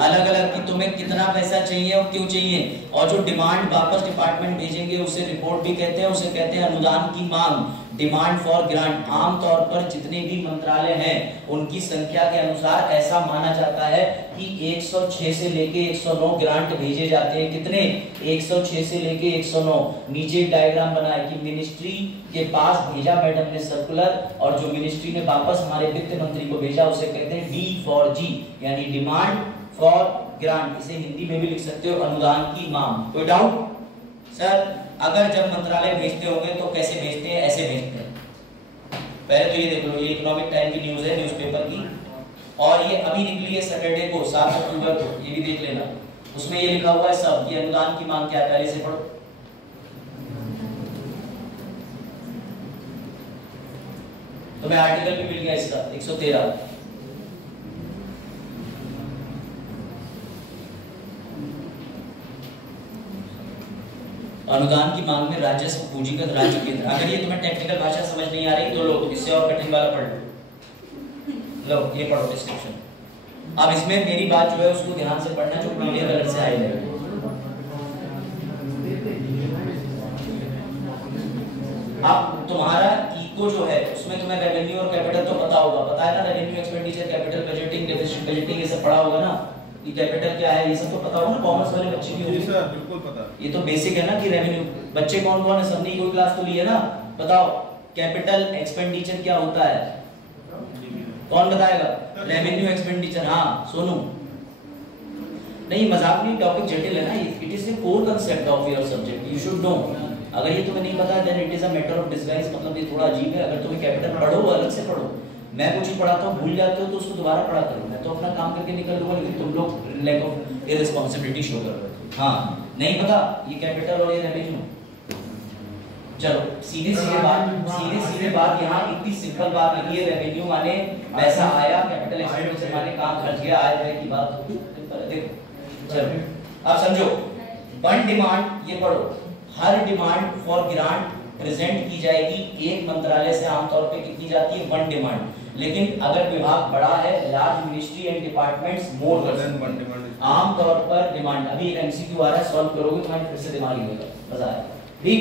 अलग अलग कि तुम्हें कितना पैसा चाहिए और क्यों चाहिए। और जो डिमांड वापस डिपार्टमेंट भेजेंगे उसे रिपोर्ट भी कहते हैं, उसे कहते हैं अनुदान की मांग। डिमांड फॉर ग्रांट, आमतौर पर जितने भी मंत्रालय हैं उनकी संख्या के अनुसार ऐसा माना जाता है कि 106 से लेके 109 ग्रांट भेजे जाते हैं। कितने? 106 से लेके 109। नीचे एक डायग्राम बना है कि मिनिस्ट्री के पास भेजा मैडम ने सर्कुलर, और जो मिनिस्ट्री ने वापस हमारे वित्त मंत्री को भेजा उसे कहते हैं डी फॉर जी, यानी डिमांड फॉर ग्रांट। इसे हिंदी में भी लिख सकते हो अनुदान की मांग। कोई डाउट? सर अगर जब मंत्रालय भेजते होंगे तो कैसे भेजते हैं? ऐसे भेजते हैं। पहले तो ये देख लो, ये इकोनॉमिक टाइम की न्यूज़ है, न्यूज़पेपर की, और ये अभी निकली है सैटरडे को 7 अक्टूबर को, ये भी देख लेना। उसमें ये लिखा हुआ है सब, ये अनुदान की मांग क्या है पहले से पढ़ो। तुम्हें आर्टिकल भी मिल गया इसका 113। अनुदान की मांग में राजस्व पूंजीगत राज्य केंद्र। अगर ये तुम्हें टेक्निकल भाषा समझ नहीं आ रही तो लो इससे और कठिन वाला पढ़ लो, ये पढ़ो डिस्क्रिप्शन। अब इसमें मेरी बात जो है उसको ध्यान से पढ़ना, जो पीले कलर से आई है। अब तुम्हारा इको जो है उसमें तुम्हें रेवेन्यू और कैपिटल तो पता होगा, पता है ना? Revenue, expenditure, capital, budgeting, deficit budgeting, ये सब पढ़ा होगा ना? ये कैपिटल क्या है ये सब तो पता होगा ना? कॉमर्स वाले बच्चे की होगी। सर बिल्कुल पता। ये तो बेसिक है ना कि रेवेन्यू। बच्चे कौन कौन है? सबने कोई क्लास तो ली है ना? बताओ कैपिटल एक्सपेंडिचर क्या होता है? कौन बताएगा? Revenue expenditure. हाँ सोनू, नहीं मजाक नहीं, टॉपिक जटिल है ना, it is the core concept of your subject, you should know. अगर ये तुम्हें नहीं पता then it is a matter of disguise, मतलब ये थोड़ा अजीब है। अगर तुम्हें कैपिटल पढ़ो अलग से पढ़ो, मैं कुछ पढ़ाता हूँ भूल जाते हो तो उसको दोबारा पढ़ा करो। मैं तो अपना काम करके निकल लूंगा, लेकिन तुम लोग लैक ऑफ इररिस्पांसिबिलिटी शो कर रहे हो। हाँ नहीं पता ये कैपिटल और ये रेवेन्यू। चलो सीधे सीधे बात यहाँ इतनी सिंपल बात लिखी है, रेवेन्यू माने पैसा आया, कैपिटल एक्सपेंडिचर माने काम खर्च गया, आय व्यय की बात। देखो चलो अब समझो, वन डिमांड ये पढ़ो, हर डिमांड फॉर ग्रांट प्रेजेंट की जाएगी एक मंत्रालय से आमतौर पे कितनी जाती है? One demand. लेकिन अगर विभाग बड़ा है, large ministry and departments, more than one demand. आमतौर पर डिमांड, अभी एक एमसीक्यू आ रहा है, सॉल्व करोगे तुम्हारे फिर से दिमाग लगेगा, मजा आएगा। ठीक,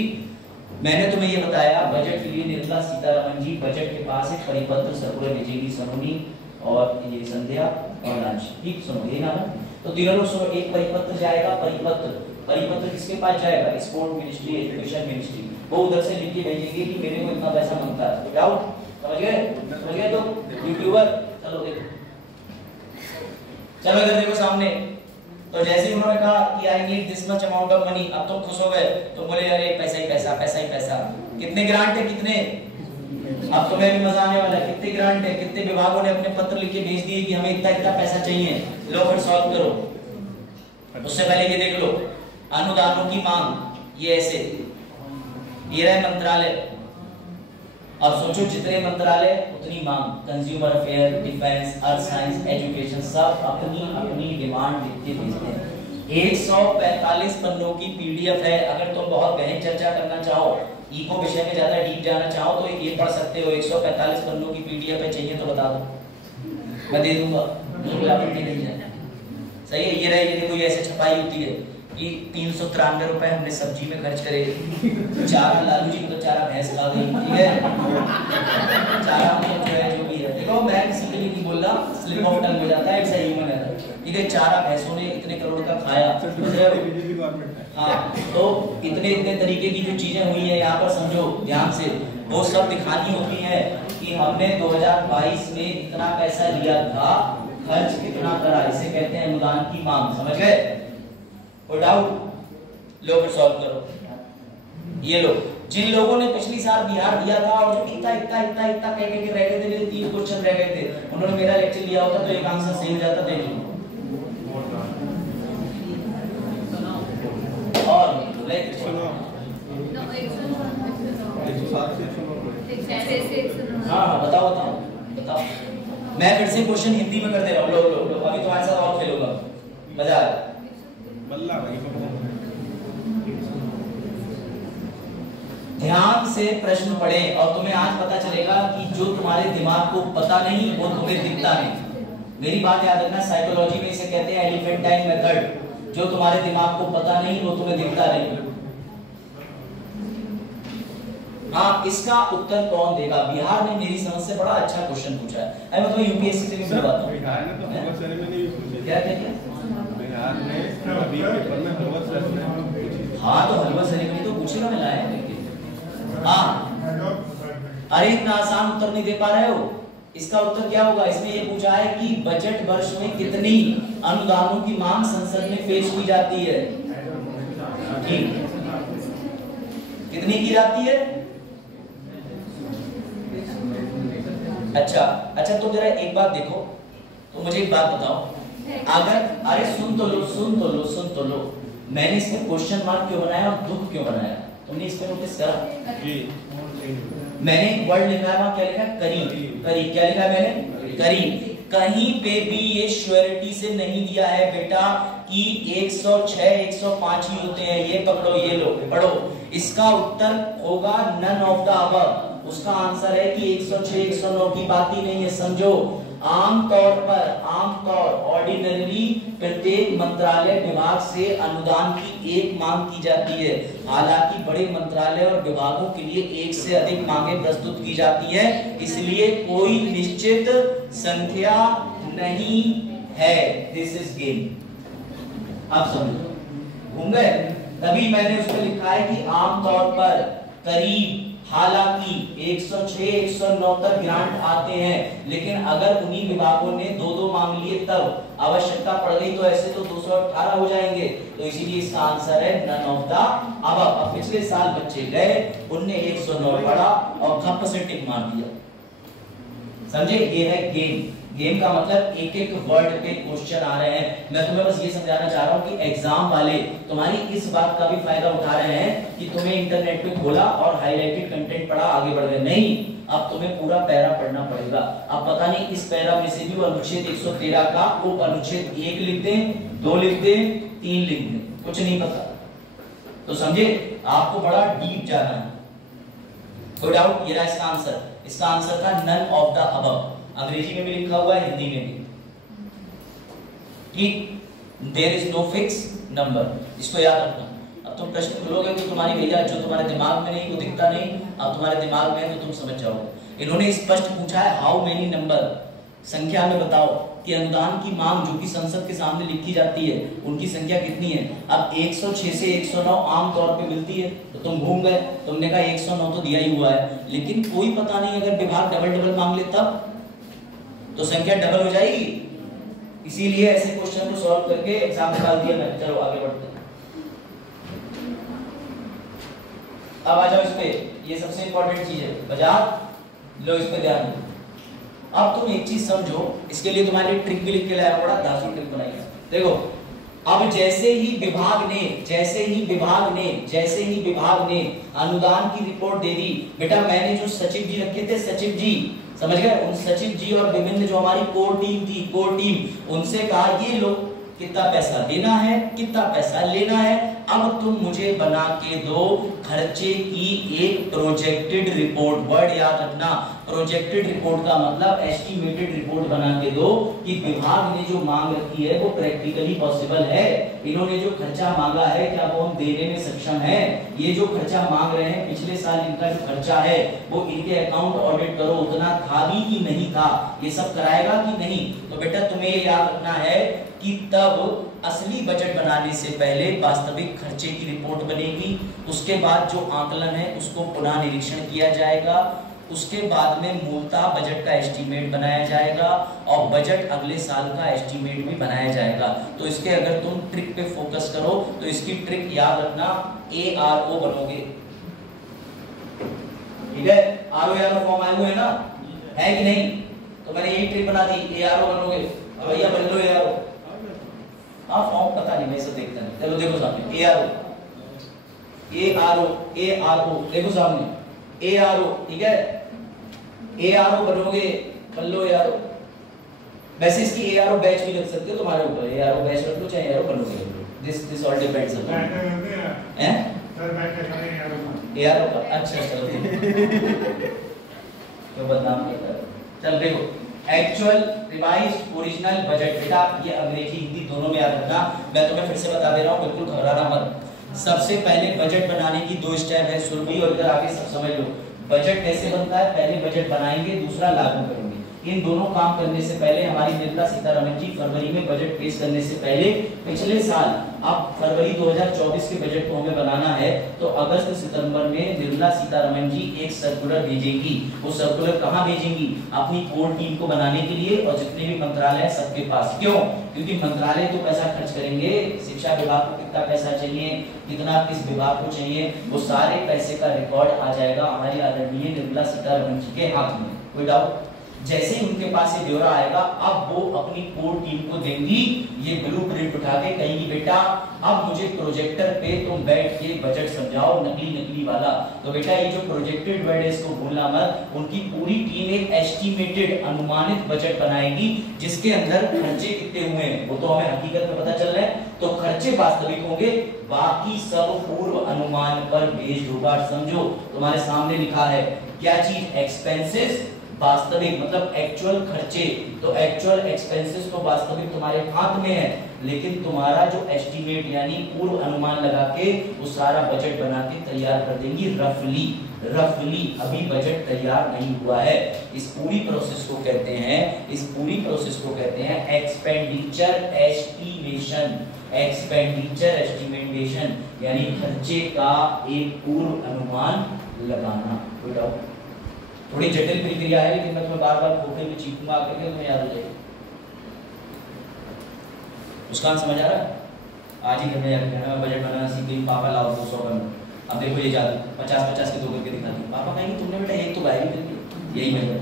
मैंने तुम्हें ये बताया बजट के लिए निर्मला सीतारमण जी बजट के पास एक परिपत्र सर्कुलर भेजेगी, सलोनी और ये संध्या और लांच। ठीक सुनो ये ना, तो तीनों लोग सुनो, एक परिपत्र जाएगा, परिपत्र किसके पास जाएगा? स्पोर्ट मिनिस्ट्री, एजुकेशन मिनिस्ट्री, वो उधर से लिख के भेजेंगे कि मेरे को इतना पैसा मांगता है। डाउट? समझ गए तो यूट्यूबर? चलो देखो, चलो इधर देखो सामने। तो जैसे ही उन्होंने कहा कि I need this much amount of money, अब तुम खुश हो गए, तो बोले अरे पैसा ही पैसा, पैसा ही पैसा। कितने ग्रांट है? कितने? अब तुम्हें भी मजा आने वाला है। कितने ग्रांट है? कितने विभागों ने अपने पत्र लिख के भेज दिए कि हमें इतना इतना पैसा चाहिए, लो फिर सॉल्व करो। उससे पहले ये देख लो, अनुदानों की मांग, ये ऐसे, ये रहे मंत्रालय। अब सोचो जितने मंत्रालय उतनी मांग, consumer affair, defence, earth science, education, सब अपनी अपनी डिमांड लिख के भेजते हैं। 145 पन्नों की पीडीएफ है। अगर तुम बहुत गहन चर्चा करना चाहो, इको विषय में ज्यादा डीप जाना चाहो तो ये पढ़ सकते हो। 145 पन्नों की पीडीएफ है, चाहिए तो बता दो, मैं दे दूंगा, कोई आपत्ति नहीं है। सही है, ये रहे, ये देखो, ये ऐसे छपाई होती है कि 393 रुपए हमने सब्जी में खर्च करे, चारा लालू जी को तो चारा भैंस खा गई, ठीक है, चारा मतलब जो है जो भी है। देखो मैं किसी के लिए नहीं बोल रहा, स्लिप ऑफ टंग हो जाता है, इट्स अ ह्यूमन एरर, ठीक है। चारा भैंसों ने इतने करोड़ का खाया, हाँ, तो इतने तरीके की जो चीजें हुई है यहाँ पर समझो ध्यान से, वो सब दिखानी होती है कि हमने 2022 में इतना पैसा लिया था, खर्च कितना करा, इसे कहते हैं अनुदान की मांग। समझ गए? कोई डाउट? लो फिर सॉल्व करो। ये लो, जिन लोगों ने पिछली साल बिहार दिया था और जो इतना कह के रह गए थे, मेरे 3 क्वेश्चन रह गए थे, उन्होंने मेरा लेक्चर लिया होता तो एक आंसर सही हो जाता। देख लो और हाँ बताओ। मैं फिर से क्वेश्चन हिंदी में कर दे रहा हूँ। लो अभी तुम्हारे साथ और खेलूंगा, मजा आएगा। ध्यान से प्रश्न पढ़ें और तुम्हें आज पता चलेगा कि जो तुम्हारे दिमाग को पता नहीं वो तुम्हें दिखता नहीं। मेरी बात याद रखना, साइकोलॉजी में इसे कहते हैं एलिफेंटाइन मेथड। जो तुम्हारे दिमाग को पता नहीं वो तुम्हें दिखता नहीं। हाँ, इसका उत्तर कौन देगा? बिहार ने मेरी समझ से बड़ा अच्छा क्वेश्चन पूछा है। मैं तुम्हें यूपीएससी से भी बुलवाता हूं। बिहार ने तो हलवा सेरेमनी भी पूछी। क्या क्या क्या? बिहार ने अभी पेपर में हलवा सेरेमनी पूछी। हाँ, तो हलवा सेरेमनी तो पूछेगा, मैं लाया लेकिन। हाँ, अरे इतना आसान उत्तर नहीं दे पा रहे हो। इसका उत्तर क्या होगा? इसमें ये पूछा है कि बजट वर्ष में कितनी अनुदानों की मांग संसद में पेश की जाती है। ठीक, कितनी की जाती है? अच्छा, तुम जरा एक बात देखो, तो मुझे एक बात बताओ, अगर, अरे सुन तो लो, मैंने इसमें क्वेश्चन मार्क क्यों बनाया और दुख क्यों बनाया? तुमने इसमें नोटिस करा? जी, मैंने एक वर्ड लिखा है, वहां क्या लिखा है? करीब। क्या लिखा है मैंने? करीब। कहीं पे भी ये श्योरिटी से नहीं दिया है बेटा कि 106 105 ही होते हैं। ये पकड़ो, ये लो, पढ़ो। इसका उत्तर होगा नन ऑफ द अबव। उसका आंसर है कि 106 109 की बात ही नहीं है। समझो, आमतौर ऑर्डिनरी प्रत्येक मंत्रालय विभाग से अनुदान की एक मांग की जाती है। हालांकि बड़े मंत्रालय और विभागों के लिए एक से अधिक मांगें प्रस्तुत की जाती है, इसलिए कोई निश्चित संख्या नहीं है। This is game. आप समझो, घूम गए? तभी मैंने उसमें लिखा है कि आमतौर पर, करीब, हालांकि 106 109 तक ग्रांट आते हैं, लेकिन अगर उन्हीं विभागों ने दो मांग लिए तब आवश्यकता पड़ गई तो ऐसे तो 218 हो जाएंगे। तो इसीलिए इसका आंसर है नन ऑफ द अबव। अब पिछले साल बच्चे गए, उनने 109 पढ़ा और खप से टिक मार दिया। समझे? ये है गेम। गेम का मतलब एक एक वर्ड पे क्वेश्चन आ रहे हैं। मैं तुम्हें बस ये समझाना चाह रहा हूँ कि एग्जाम वाले तुम्हारी इस बात का भी फायदा उठा रहे हैं कि तुम्हें इंटरनेट पे खोला और हाईलाइटेड कंटेंट पढ़ा, आगे बढ़ गए। नहीं, अब तुम्हें पूरा पैरा पढ़ना पड़ेगा। अब पता नहीं इस पैरा में से भी वो अनुच्छेद 113 का उप अनुच्छेद 1 लिख दें, 2 लिख दें, 3 लिख दें, कुछ नहीं पता। तो समझे, आपको बड़ा डीप जाना है। कोई डाउट? ये रहा इसका आंसर। इसका आंसर था नन ऑफ द अबव। अंग्रेजी में भी लिखा हुआ है, हिंदी में भी। ठीक, there is no fix number, इसको याद रखना। अब तुम प्रश्न खोलोगे तो तुम्हारी भैया जो तुम्हारे दिमाग में नहीं, वो दिखता नहीं, अब तुम्हारे दिमाग में है तो तुम समझ जाओगे। इन्होंने स्पष्ट पूछा है हाउ मेनी नंबर, संख्या में बताओ कि अनुदान की मांग जो कि संसद के सामने लिखी जाती है उनकी संख्या कितनी है। अब 106 से 109 आमतौर पे मिलती है, तो तुम घूम गए, तुमने कहा 109 तो दिया ही हुआ है, लेकिन कोई पता नहीं अगर विभाग डबल मांग ले तब तो संख्या डबल हो जाएगी। इसीलिए ऐसे क्वेश्चन को सॉल्व करके एग्जाम निकाल दिया मैंने। चलो आगे बढ़ते हैं। अब आ जाओ इस पे, ये सबसे इंपॉर्टेंट चीज है। बाजार लो, इस पे ध्यान दो। अब तुम एक चीज समझो, इसके लिए तुम्हारे लिए ट्रिक भी लिख के लाया, बड़ा धांसू ट्रिक बनाई है। देखो, अब जैसे ही विभाग ने अनुदान की रिपोर्ट दे दी, बेटा मैंने जो सचिव जी रखे थे, सचिव जी समझ गए, उन सचिव जी और विभिन्न जो हमारी कोर टीम उनसे कहा ये लो, कितना पैसा देना है, कितना पैसा लेना है, अब तुम मुझे बना के दो खर्चे की एक प्रोजेक्टेड रिपोर्ट। वर्ड याद रखना, प्रोजेक्टेड रिपोर्ट का मतलब एस्टिमेटेड रिपोर्ट बना के दो कि विभाग ने जो मांग रखी है वो प्रैक्टिकली पॉसिबल है। इन्होंने जो खर्चा मांगा है क्या वो हम देने में सक्षम है? ये जो खर्चा मांग रहे हैं पिछले साल इनका जो खर्चा है वो इनके अकाउंट ऑडिट करो, उतना था भी कि नहीं था, ये सब कराएगा कि नहीं। तो बेटा तुम्हें ये याद रखना है कि तब असली बजट बनाने से पहले वास्तविक खर्चे की रिपोर्ट बनेगी, उसके बाद जो आकलन है उसको पुनः निरीक्षण किया जाएगा, उसके बाद में मूलतः बजट का एस्टीमेट बनाया जाएगा और बजट अगले साल का एस्टीमेट भी बनाया जाएगा। तो इसके अगर तुम ट्रिक पे फोकस करो तो इसकी ट्रिक याद रखना, ARO बनोगे। ठीक है, RO फॉर्म आए हुए है ना, है कि नहीं? तो मैंने यही ट्रिक बना दी, ARO बनोगे। अब भैया बन लो ARO। हाँ, फॉर्म पता नहीं, मैं इसे देखता नहीं। चलो देखो सामने, ARO देखो सामने, ARO। ठीक है, ARO बनोगे, बन लो ARO। वैसे इसकी ARO बैच भी रख सकते हो, तुम्हारे ऊपर। ARO बैच रख लो चाहे ARO बनोगे, दिस ऑल डिपेंड्स अपॉन हैं सर। मैं क्या करें ARO का? अच्छा चलो तो बदनाम करता है। चल देखो, एक्चुअल रिवाइज्ड ओरिजिनल बजट, बेटा ये अंग्रेजी हिंदी दोनों में याद रखना। मैं तुम्हें फिर से बता दे रहा हूँ, बिल्कुल घबराना मत। सबसे पहले बजट बनाने की 2 स्टेप है, सुरभि और इधर आगे सब समझ लो। बजट कैसे बनता है, पहले बजट बनाएंगे, दूसरा लागू करेंगे। इन दोनों काम करने से पहले हमारी निर्मला सीतारमण जी फरवरी में बजट पेश करने से पहले पिछले साल, अब फरवरी 2024 के बजट को हमें बनाना है, तो अगस्त सितंबर में निर्मला सीतारमण जी एक सर्कुलर भेजेंगी। वो सर्कुलर कहां भेजेंगी, अपनी कोर टीम को बनाने के लिए और जितने भी मंत्रालय हैं सबके पास। क्यों, क्योंकि मंत्रालय तो पैसा खर्च करेंगे, शिक्षा विभाग को कितना पैसा चाहिए, कितना किस विभाग को चाहिए, वो सारे पैसे का रिकॉर्ड आ जाएगा हमारी आदरणीय निर्मला सीतारमण जी के हाथ में। कोई डाउट? जैसे ही उनके पास ये ब्यौरा आएगा, अब वो अपनी कोर टीम को देंगी, ये ब्लूप्रिंट उठा के कहेंगी बेटा अब मुझे प्रोजेक्टर पे तुम बैठ के बजट समझाओ, नकली वाला। तो बेटा ये जो प्रोजेक्टेड वर्ड है इसको भूलना मत। उनकी पूरी टीम एक एस्टिमेटेड अनुमानित बजट बनाएगी जिसके अंदर खर्चे कितने हुए हैं वो तो हमें हकीकत में पता चल रहा है, तो खर्चे वास्तविक होंगे, बाकी सब पूर्व अनुमान पर बेस्ड होगा। समझो तुम्हारे सामने लिखा है क्या चीज, एक्सपेंसेस वास्तविक मतलब एक्चुअल खर्चे, तो एक्चुअल एक्सपेंसेस तो वास्तविक तुम्हारे हाथ में है, लेकिन तुम्हारा जो एस्टिमेट यानी पूर्व अनुमान लगा के वो सारा बजट बना के तैयार कर देंगी रफली। अभी बजट तैयार नहीं हुआ है। इस पूरी प्रोसेस को कहते हैं एक्सपेंडिचर एस्टिमेशन। यानी खर्चे का एक पूर्व अनुमान लगाना। कोई डाउट? थोड़ी जटिल प्रक्रिया है, लेकिन मैं तुम्हें बार बार खोपड़े में चीखूंगा आकर के तुम्हें याद हो जाएगा। उसका समझ आ रहा है? आज ही घर में जाकर कहना बजट बनाना सीख गई, पापा लाओ 200 का नोट। अब देखो ये जादू 50-50 के 2 करके दिखाती है। पापा कहेंगे तुमने बेटा एक तो गायब करके, यही बजट।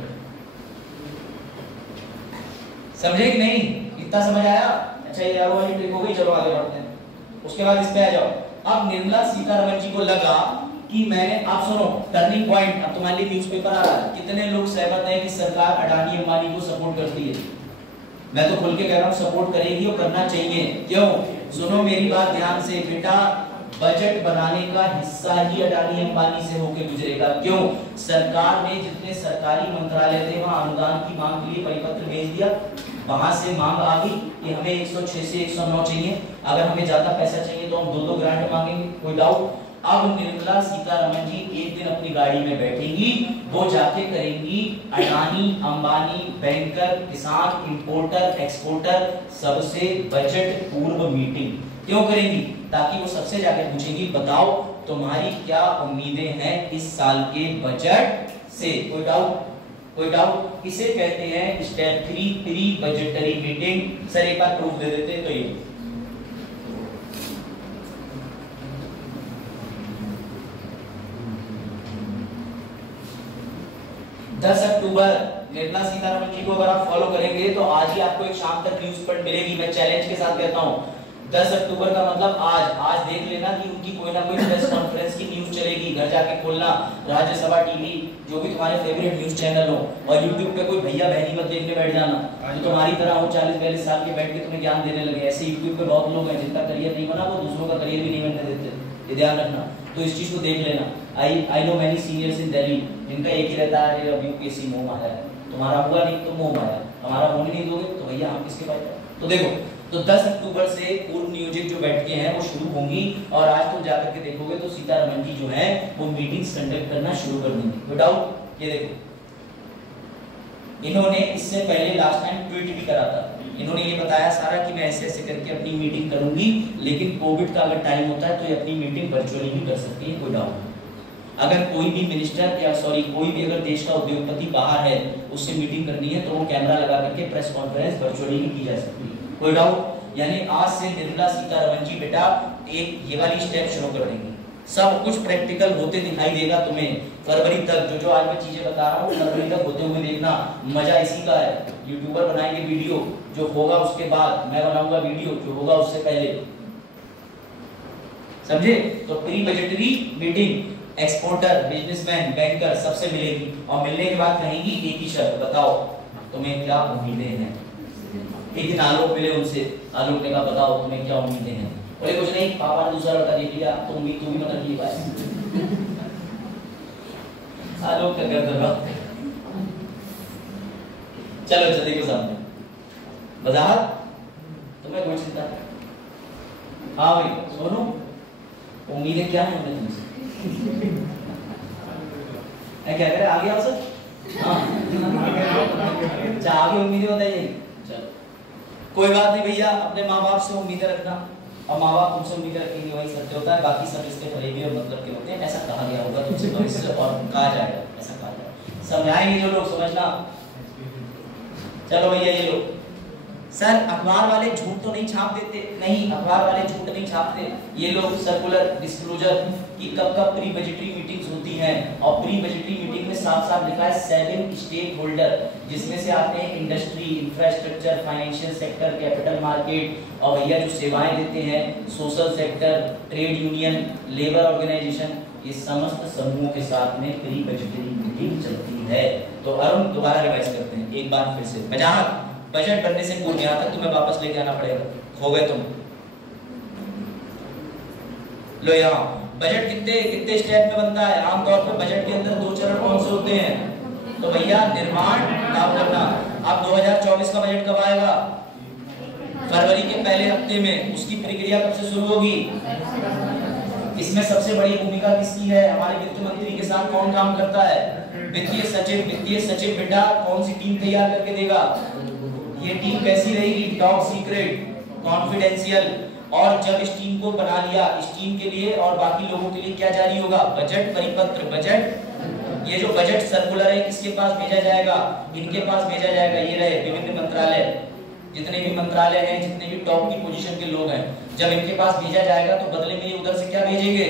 समझे कि नहीं? इतना समझ आया? अच्छा ये यार वाली ट्रिक हो गई, चलो आगे बढ़ते हैं। उसके बाद इस पे आ जाओ। अब निर्मला सीतारमण जी को लगा कि मैंने, आप सुनो टर्निंग पॉइंट, अब तुम्हारे लिए न्यूज़पेपर आ रहा है, कितने लोग सहमत हैं कि सरकार अडानी अंबानी को सपोर्ट करती है? मैं तो खुल के कह रहा हूं सपोर्ट करेगी और करना चाहिए। क्यों? सुनो मेरी बात ध्यान से बेटा, बजट बनाने का हिस्सा ही अडानी अंबानी से होके गुजरेगा। क्यों? सरकार ने जितने सरकारी मंत्रालय थे वहां अनुदान की मांग के लिए परिपत्र भेज दिया, वहां से मांग आ गई कि हमें 106 से 109 चाहिए, अगर हमें ज्यादा पैसा चाहिए तो हम 2-2 ग्रांट मांगेंगे। कोई डाउट? अब निर्मला सीतारमण जी एक दिन अपनी गाड़ी में बैठेंगी, वो जाके करेंगी अडानी अंबानी बैंकर किसान इंपोर्टर एक्सपोर्टर सबसे बजट पूर्व मीटिंग। क्यों करेंगी? ताकि वो सबसे जाके पूछेंगी बताओ तुम्हारी क्या उम्मीदें हैं इस साल के बजट से। कोई डाउट? इसे कहते हैं step 3 pre budgetary meeting. Sir एक बार प्रूफ दे देते तो ये 10 अक्टूबर निर्मला सीतारमण जी को अगर आप फॉलो करेंगे तो आज ही आपको एक शाम तक न्यूज पढ़ मिलेगी। मैं चैलेंज के साथ कहता हूं 10 अक्टूबर का मतलब आज देख लेना कि उनकी कोई ना कोई प्रेस कॉन्फ्रेंस की न्यूज चलेगी। घर जाके खोलना राज्यसभा टीवी, जो भी तुम्हारे फेवरेट न्यूज चैनल हो, और यूट्यूब पे कोई भैया बहनी मत देखने बैठ जाना जो तुम्हारी तरह हो 40-42 साल के बैठ के तुम्हें ज्ञान देने लगे। ऐसे यूट्यूब पे बहुत लोग हैं जिनका करियर नहीं बना, वो दूसरों का करियर भी नहीं बनने देते, ये ध्यान रखना। तो इस चीज को देख लेना। आई नो मैनी सीनियर्स इन दिल्ली जिनका एक ही रहता है अब यूपीएससी मोह माया है। तुम्हारा हुआ नहीं तो मोह माया, हमारा होने नहीं दोगे तो भैया हम किसके पास? तो देखो, तो 10 अक्टूबर से पूर्व नियोजित जो बैठकें हैं वो शुरू होंगी, और आज तुम जाकर के देखोगे तो सीतारमण जी जो है वो मीटिंग्स कंडक्ट करना शुरू कर देंगे। कोई डाउट? ये देखो, इन्होंने इससे पहले लास्ट टाइम ट्वीट भी करा था। इन्होंने ये बताया सारा कि मैं ऐसे ऐसे करके अपनी मीटिंग करूंगी, लेकिन कोविड का अगर टाइम होता है तो ये अपनी मीटिंग वर्चुअली भी कर सकती है। कोई डाउट? अगर कोई भी मिनिस्टर या कोई भी अगर देश का उद्योगपति बाहर है, उससे मीटिंग करनी है तो वो कैमरा लगा करके प्रेस कॉन्फ्रेंस वर्चुअली भी की जा सकती है। कोई डाउट? यानी आज से निर्मला सीतारमण जी बेटा एक ये वाली स्टेप शुरू कर देंगे। सब कुछ प्रैक्टिकल होते दिखाई देगा तुम्हें फरवरी तक। जो आज मैं चीजें बता रहा हूँ फरवरी तक होते हुए देखना। मजा इसी का है। यूट्यूबर बनाएंगे वीडियो, जो होगा उसके बाद मैं बनाऊंगा वीडियो, जो होगा उससे पहले। समझे? तो pre budgetary meeting exporter, businessman, banker सबसे मिलेगी, और मिलने के बाद कहेंगी एक ही शर्त, बताओ तुम्हें क्या उम्मीदें हैं। एक दिन आलोक मिले उनसे, आलोक ने कहा बताओ तुम्हें क्या उम्मीदें हैं। बोले कुछ नहीं, पापा ने दूसरा लड़का देख लिया तो उम्मीद तू भी मत रख पाए। आलोक का कर दो। चलो अच्छा देखो सामने बाजार, तुम्हें कोई चिंता है? हाँ भाई सोनू, उम्मीदें क्या है हमें तुमसे? क्या करे आगे आओ सर। हाँ अच्छा आगे उम्मीदें बताइए। चलो कोई बात नहीं भैया, अपने माँ बाप से उम्मीदें रखना और माँ बाप तुमसे उम्मीदें रखेंगे, वही सत्य होता है। बाकी सब इसके फरेबी और मतलब के होते हैं, ऐसा कहा गया होगा तुमसे भविष्य और कहा जाएगा, ऐसा कहा जाएगा। समझाएंगे जो लोग समझना। चलो भैया ये लो सर, अखबार वाले झूठ तो नहीं छाप देते? नहीं, अखबार वाले झूठ नहीं छापते। ये लोग सर्कुलर डिस्क्लोजर कि कब कब प्री बजटरी मीटिंग्स होती हैं, और प्री बजटरी मीटिंग में साफ साफ लिखा है 7 स्टेक होल्डर, जिसमें से आते हैं industry, infrastructure, financial sector, capital market, और भैया जो सेवाएं देते हैं social sector, trade union, labour organisation, ये समस्त समूहों के साथ में प्री बजटरी मीटिंग चलती है। तो अरुण दोबारा रिवाइज करते हैं एक बार फिर से। बजाना बजट बनने से पूर्व, यहाँ तक तुम्हें वापस लेके आना पड़ेगा, खो गए तुम। लो यहाँ बजट कितने स्टेप में बनता है? आमतौर पर बजट के अंदर 2 चरण कौन से होते हैं? तो भैया निर्माण काम करना। अब 2024 का बजट कब आएगा? फरवरी के पहले हफ्ते में। उसकी प्रक्रिया कब से शुरू होगी? इसमें सबसे बड़ी भूमिका किसकी है? हमारे वित्त मंत्री के साथ कौन काम करता है? वित्तीय सचिव। वित्तीय सचिव बेटा कौन सी टीम तैयार करके देगा? ये टीम कैसी रहेगी? Top secret, confidential. और जब इस टीम को बना लिया, इस टीम के लिए और बाकी लोगों के लिए क्या जारी होगा? बजट परिपत्र। बजट, ये जो बजट सर्कुलर है किसके पास भेजा जाएगा? इनके पास भेजा जाएगा। ये रहे विभिन्न मंत्रालय, जितने भी मंत्रालय हैं, जितने भी टॉप की पोजीशन के लोग हैं, जब इनके पास भेजा जाएगा तो बदले में ये उधर से क्या भेजेंगे?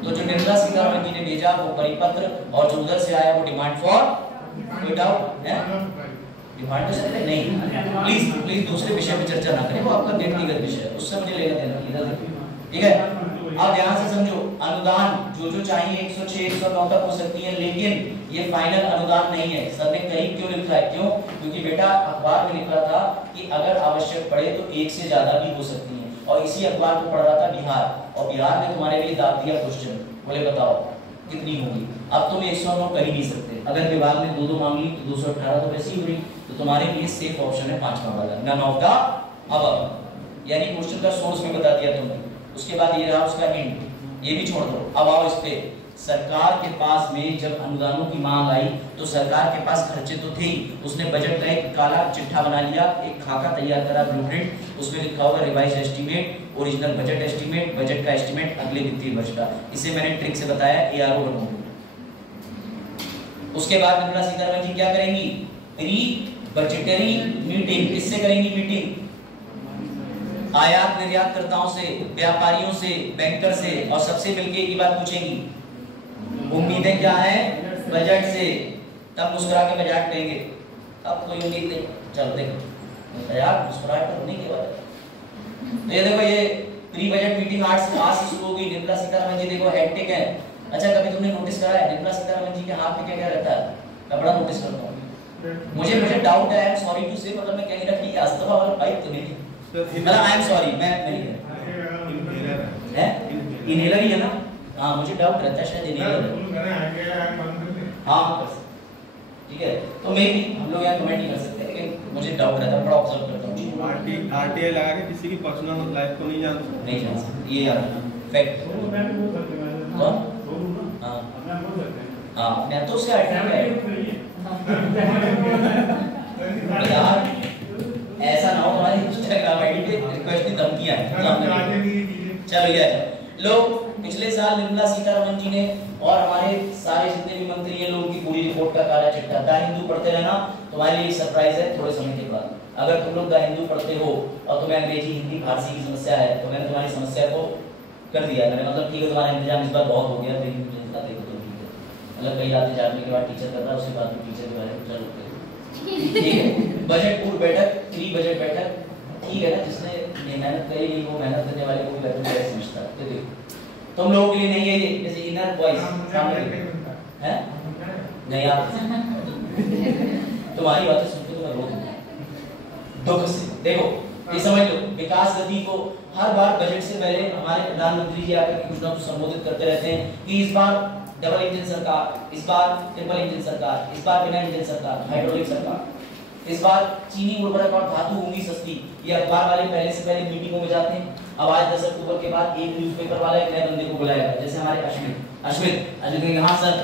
तो जो निर्मला सीतारमण जी ने भेजा वो परिपत्र, और जो उधर से आया वो डिमांड फॉर। कोई डाउट है? डिमांड तो सकते नहीं। प्लीज दूसरे विषय पे चर्चा ना करें, वो आपका व्यक्तिगत विषय है, उससे मुझे लेना देना नहीं। ठीक है, अब ध्यान से समझो। अनुदान जो चाहिए 106 109 तक हो सकती है, लेकिन ये फाइनल अनुदान नहीं है। सर ने कहीं क्यों लिखा है? क्यों? क्योंकि बेटा अखबार में लिखा था कि अगर आवश्यक पड़े तो 1 से ज्यादा भी हो सकती है, और इसी अखबार को पढ़ रहा था बिहार, और बिहार ने तुम्हारे लिए दाब दिया क्वेश्चन, बोले बताओ कितनी होगी। अब तुम 109 कर ही नहीं सकते। अगर विभाग ने 2 मांग ली तो 218 तो वैसी ही हुई। तो तुम्हारे लिए सेफ ऑप्शन है 5वां वाला, नन ऑफ द अबव, यानी क्वेश्चन का सोर्स में बता दिया तुमने। उसके बाद ये रहा उसका हिंट, ये भी छोड़ दो। अब आओ इस पे। सरकार के पास में जब अनुदानों की मांग आई तो सरकार के पास खर्चे तो थे ही, उसने बजट का एक काला चिट्ठा बना लिया, एक खाका तैयार करा, ब्लूप्रिंट, उसमें लिखा होगा revise estimate, original budget estimate, budget का एस्टीमेट अगले वित्तीय वर्ष का। इसे मैंने ट्रिक से बताया, ARO बनोगे। उसके बाद निर्मला सीतारमण जी क्या करेंगी? Pre budgetary meeting. किससे करेंगी मीटिंग? आयात निर्यातकर्ताओं से, व्यापारियों से, बैंकर से, और सबसे मिलकर एक ही बात पूछेंगी, उम्मीदें क्या है बजट से। तब मुस्कुरा के बजट देंगे। अब कोई उम्मीद नहीं, चल देखो यार मुस्कुराहट तो होने की बात है। तो ये देखो, ये प्री बजट मीटिंग आज से शुरू होगी। निर्मला सीतारमण जी देखो हेक्टिक है। अच्छा कभी तुमने नोटिस करा है निर्मला सीतारमण जी के हाथ में क्या क्या रहता है? मैं बड़ा नोटिस करता हूँ। मुझे डाउट है, आई एम सॉरी टू से, मतलब मैं कह नहीं रहा कि अस्थमा वाला पाइप तो नहीं, मतलब आई एम सॉरी, मैं नहीं है, इनहेलर ही है ना? हाँ मुझे डाउट रहता है शायद इनहेलर है। हाँ ठीक है, तो मैं भी, हम लोग यहाँ कमेंट नहीं कर सकते, लेकिन मुझे डाउट रहता है, बड़ा ऑब्जर्व करता हूँ। RTI लगा के किसी की पर्सनल लाइफ को नहीं जान सकते, ये याद फैक्ट। हाँ मैं तो उससे यार ऐसा ना हो हमारी इंस्टाग्राम आईडी पे रिक्वेस्ट की धमकियां हैं। चलो ये लोग, पिछले साल निर्मला सीतारमण जी ने और हमारे सारे जितने भी मंत्री हैं लोगों की पूरी रिपोर्ट का काला चिट्ठा। द हिंदू पढ़ते रहना, तुम्हारे लिए सरप्राइज है थोड़े समय के बाद। अगर तुम लोग द हिंदू पढ़ते हो और तुम्हें अंग्रेजी, हिंदी, फारसी की समस्या है तो मैंने तुम्हारी समस्या को कर दिया। मैंने मतलब ठीक है तुम्हारा इंतजाम इस बार बहुत हो गया, मतलब कई रातें जागने के बाद टीचर करता है, उसके बाद टीचर के बारे में चलो ठीक है। बजट पूर्व बैठक, प्री बजट बैठक, ठीक है ना? जिसने ये मेहनत करी नहीं वो मेहनत करने वाले को भी बेहतर समझता है। देखो तुम लोगों के लिए नहीं है ये, जैसे इनर वॉइस है नहीं, आप तुम्हारी बातें सुनते तो मैं रो दूंगा दुख से। देखो ये समझ लो, विकास गति को हर बार बजट से पहले हमारे प्रधानमंत्री जी आकर कुछ ना कुछ संबोधित करते रहते हैं कि इस बार डबल इंजन सरकार, इस बार ट्रिपल इंजन सरकार, इस बार बिना इंजन सरकार, हाइड्रोलिक सरकार, इस बार चीनी उर्वरक और धातु होंगी सस्ती। ये अखबार वाले पहले से पहले मीटिंगों में जाते हैं। अब आज 10 अक्टूबर के बाद एक न्यूज़पेपर वाला एक नए बंदे को बुलाएगा, जैसे हमारे अश्वित, हाँ सर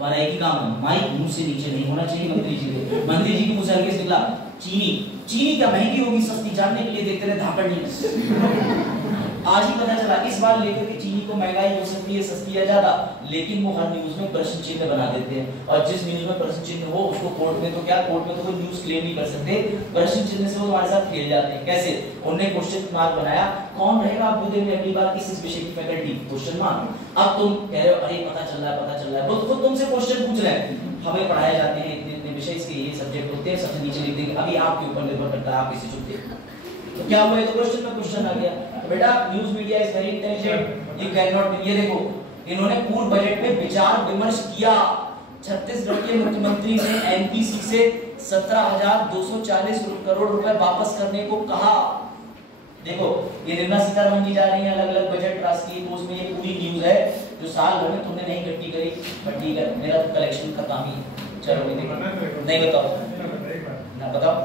तुम्हारा एक ही काम है, माइक मुंह से नीचे नहीं होना चाहिए मंत्री जी के। मंत्री जी के मुंह से हल्के से निकला चीनी, चीनी क्या महंगी होगी सस्ती, जानने के लिए देखते रहे धाकड़ नहीं। आज ही पता चला इस बार लेकर के चीनी को महंगाई हो सकती है, सस्ती है ज्यादा, लेकिन वो हर न्यूज में प्रश्न चिन्ह बना देते हैं, और जिस न्यूज में प्रश्न चिन्ह हो उसको कोर्ट में तो क्या, कोर्ट में तो कोई न्यूज क्लेम नहीं कर सकते, प्रश्न चिन्ह से वो हमारे साथ खेल जाते हैं। कैसे? उन्होंने क्वेश्चन मार्क बनाया, कौन रहेगा अभ्युदय में अगली बार इस विषय की फैकल्टी, क्वेश्चन मार्क। अब तुम कह रहे हो अरे पता चल रहा है, पता चल रहा है, खुद तुमसे क्वेश्चन पूछ रहे हैं, हमें पढ़ाए जाते हैं इतने इतने विषय, इसके ये सब्जेक्ट होते हैं, सबसे नीचे लिख देंगे, अभी आपके ऊपर निर्भर करता है आप इसे चुनते हैं। तो क्या हुआ, तो क्वेश्चन में क्वेश्चन आ गया। तो बेटा news media is very intelligent, you can not, ये देखो इन्होंने पूर्व बजट में विचार विमर्श किया। छत्तीसगढ़ के मुख्यमंत्री ने एनपीसी से 17,240 करोड़ रुपए वापस करने को कहा। देखो ये निर्मला सीतारमण जी जा रही हैं, अलग अलग बजट राष्ट्रीय कोष में, ये पूरी न्यूज है जो साल भर में तुमने नहीं इकट्ठी करी, बट ठीक है मेरा तो कलेक्शन का काम ही। चलो नहीं बताओ ना, बताओ।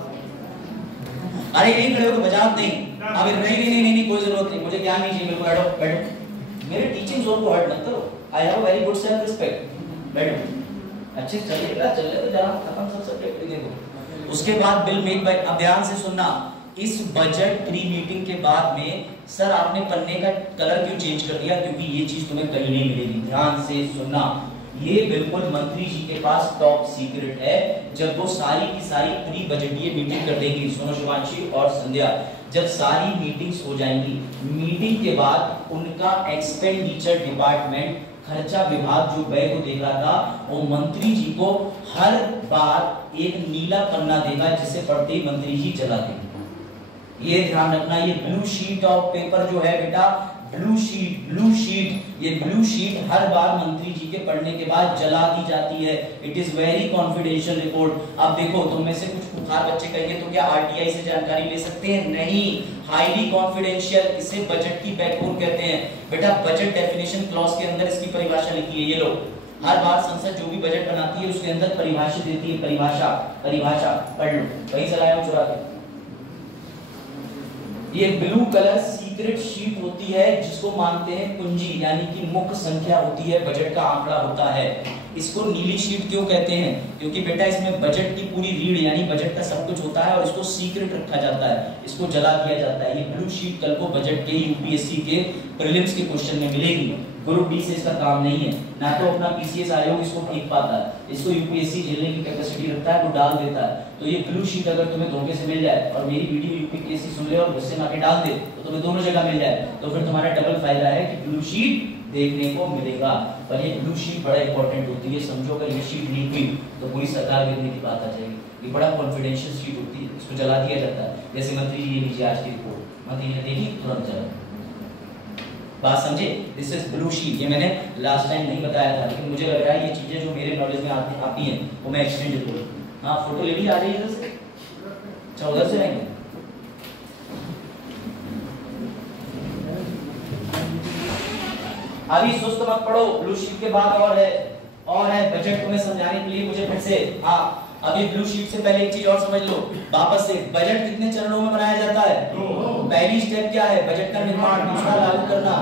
अरे यही खड़े हो तो बजाओ नहीं, अभी नहीं कोई जरूरत नहीं, मुझे ज्ञान नहीं चाहिए, मेरे को बैठो बैठो, मेरे टीचिंग जोन को हर्ट मत करो, I have a very good self respect, बैठो। अच्छे चलेगा, चले तो जरा खत्म सब सब्जेक्ट लिखे दो। उसके बाद बिल मेक बाय, अब ध्यान से सुनना, इस बजट प्री मीटिंग के बाद में सर आपने पन्ने का कलर क्यों चेंज कर दिया, क्योंकि ये चीज तुम्हें कहीं नहीं मिलेगी। ध्यान से सुनना, ये बिल्कुल मंत्री जी के पास टॉप सीक्रेट है। जब वो सारी की सारी प्री बजटीय मीटिंग कर देंगी, सुनो शिवांशी और संध्या, जब सारी मीटिंग्स हो जाएंगी, मीटिंग के बाद उनका एक्सपेंडिचर डिपार्टमेंट, खर्चा विभाग जो व्यय को देख रहा था, वो मंत्री जी को हर बार एक नीला पन्ना देगा, जिसे पढ़ते ही मंत्री जी जला देंगे। ये ध्यान रखना, ये ब्लू शीट ऑफ पेपर जो है बेटा, ब्लू शीट, ये ब्लू शीट हर बार मंत्री जी के पढ़ने के बाद जला दी जाती है। It is very confidential report. अब देखो तुम में से कुछ खुखार बच्चे कहेंगे तो क्या आरटीआई से जानकारी ले सकते हैं? नहीं, हाईली कॉन्फिडेंशियल, इसे बजट की बैकबोन कहते हैं। बेटा बजट डेफिनेशन क्लॉज के अंदर इसकी परिभाषा लिखी है, ये लो, हर बार संसद जो भी बजट बनाती है उसके अंदर परिभाषित देती है, परिभाषा पढ़ लो, वहीं से लाया हूं चुरा के। ये ब्लू कलर सीक्रेट शीट होती है, जिसको मानते हैं कुंजी, यानी कि मुख्य संख्या होती है, बजट का आंकड़ा होता है। इसको नीली शीट क्यों कहते हैं? क्योंकि बेटा इसमें बजट की पूरी रीढ़ यानी बजट का सब कुछ होता है और इसको सीक्रेट रखा जाता है, इसको जला दिया जाता है। ये ब्लू शीट कल को बजट के यूपीएससी के प्रीलिम्स के क्वेश्चन में मिलेगी। ग्रुप डी से इसका काम नहीं है, ना तो अपना पीसीएस आयोग इसको ठीक पाता है, इसको यूपीएससी झेलने की कैपेसिटी रखता है, वो डाल देता है। तो ये ब्लू शीट अगर तुम्हें धोखे से मिल जाए और मेरी वीडियो यूपीएससी सुन ले और गुस्से में आके डाल दे, तो तुम्हें दोनों जगह मिल जाए, तो फिर तुम्हारा डबल फायदा है कि ब्लू शीट देखने को मिलेगा। पर ये ब्लू शीट बड़ा इंपॉर्टेंट होती है, समझो अगर ये शीट लीक हुई तो पूरी सरकार गिरने की बात आ जाएगी। ये बड़ा कॉन्फिडेंशियल शीट होती है, इसको जला दिया जाता है। जैसे मंत्री जी ये लीजिए आज की रिपोर्ट, मंत्री ने देखी तुरंत जला, बात समझे? This is blue sheet. ये मैंने लास्ट टाइम नहीं बताया था, लेकिन मुझे लग रहा है ये चीजें जो मेरे नॉलेज में आती हैं वो मैं एक्सटेंड करूँ। हाँ फोटो ले ली, आ जाइए इधर से, अच्छा उधर से लेंगे। अभी सुस्त मत पढ़ो, ब्लू शीट के बाद और है बजट तुम्हें समझाने के लिए मुझे फिर से, हाँ अभी ब्लू शीट से पहले एक चीज और समझ लो वापस से। बजट कितने चरणों में बनाया जाता है? पहली स्टेप क्या है? बजट का निर्माण, दूसरा लागू करना।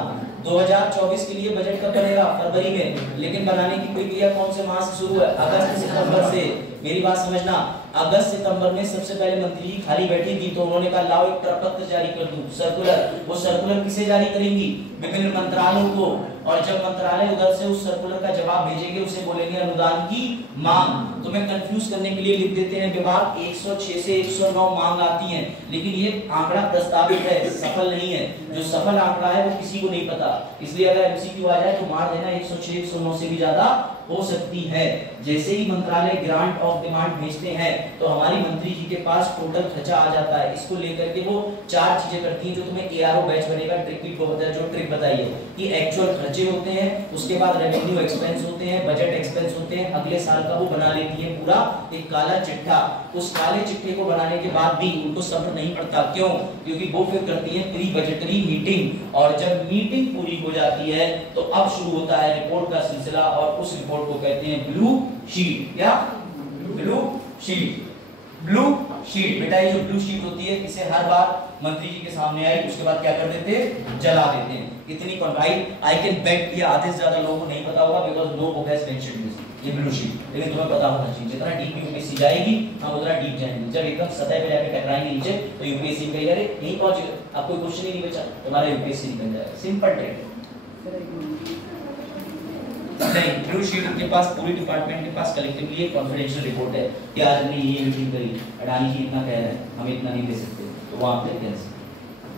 2024 के लिए बजट कब बनेगा? फरवरी में। लेकिन बनाने की प्रक्रिया कौन से माह से शुरू है? अगस्त सितंबर से। मेरी बात समझना, अगस्त सितंबर में सबसे पहले मंत्री जी खाली बैठी थी, तो उन्होंने कहा लाओ एक प्रपत्र जारी कर दूं, सर्कुलर। वो सर्कुलर किसे जारी करेंगी? विभिन्न मंत्रालयों को। और जब मंत्रालय उधर से उस सर्कुलर का जवाब भेजेंगे, उसे बोलेंगे अनुदान की मांग। तुम्हें कंफ्यूज करने के लिए लिख देते हैं विभाग 106 से 109 मांग आती है, लेकिन ये आंकड़ा प्रस्तावित है, सफल नहीं है। जो सफल आंकड़ा है वो किसी को नहीं पता, इसलिए अगर एमसीक्यू आ जाए तो मार देना 106 109 से भी ज्यादा हो सकती है। जैसे ही मंत्रालय ग्रांट ऑफ डिमांड भेजते हैं तो हमारी मंत्री जी के पास टोटल खर्चा आ जाता है। इसको लेकर के वो चार चीजें करती हैं जो तुम्हें एआरओ बैच बनेगा, ट्रिक को बताया, जो ट्रिक बताइए कि एक्चुअल खर्चे होते हैं, उसके बाद रेवेन्यू एक्सपेंस होते हैं, बजट एक्सपेंस होते हैं, अगले साल का वो बना लेती है पूरा एक काला चिट्ठा। उस काले चिट्ठे को बनाने के बाद भी उनको सब्र नहीं पड़ता, क्यों? क्योंकि वो फिर करती है प्री बजटरी मीटिंग, और जब मीटिंग पूरी हो जाती है तो अब शुरू होता है रिपोर्ट का सिलसिला, और उस रिपोर्ट को कहते हैं ब्लू शीट। क्या? Blue sheet. ब्लू शीट बेटा, ये जो ब्लू शीट होती है, इसे हर बार मंत्री जी के सामने आई, उसके बाद क्या कर देते? जला देते हैं। इतनी आई कैन बेट कि आधे से ज्यादा लोगों को नहीं पता होगा, because no book has mentioned this, ये ब्लू शीट, लेकिन तुम्हें पता होना चाहिए। जितना डीप यूपीएससी जाएगी हम उतना डीप जाएंगे। जब एकदम सतह पे जाके टकराएंगे नीचे तो यूपीएससी में यार यही पहुंच गए, अब कोई क्वेश्चन ही नहीं बचा, तुम्हारा यूपीएससी निकल जाएगा। सिंपल ट्रिक नहीं, ब्लू शीट के पास पूरी डिपार्टमेंट के पास कलेक्टिवली एक कॉन्फिडेंशियल रिपोर्ट है कि आज हमने ये मीटिंग करी, अडानी जी इतना कह रहे हैं, हम इतना नहीं दे सकते, तो वहां पे कैसे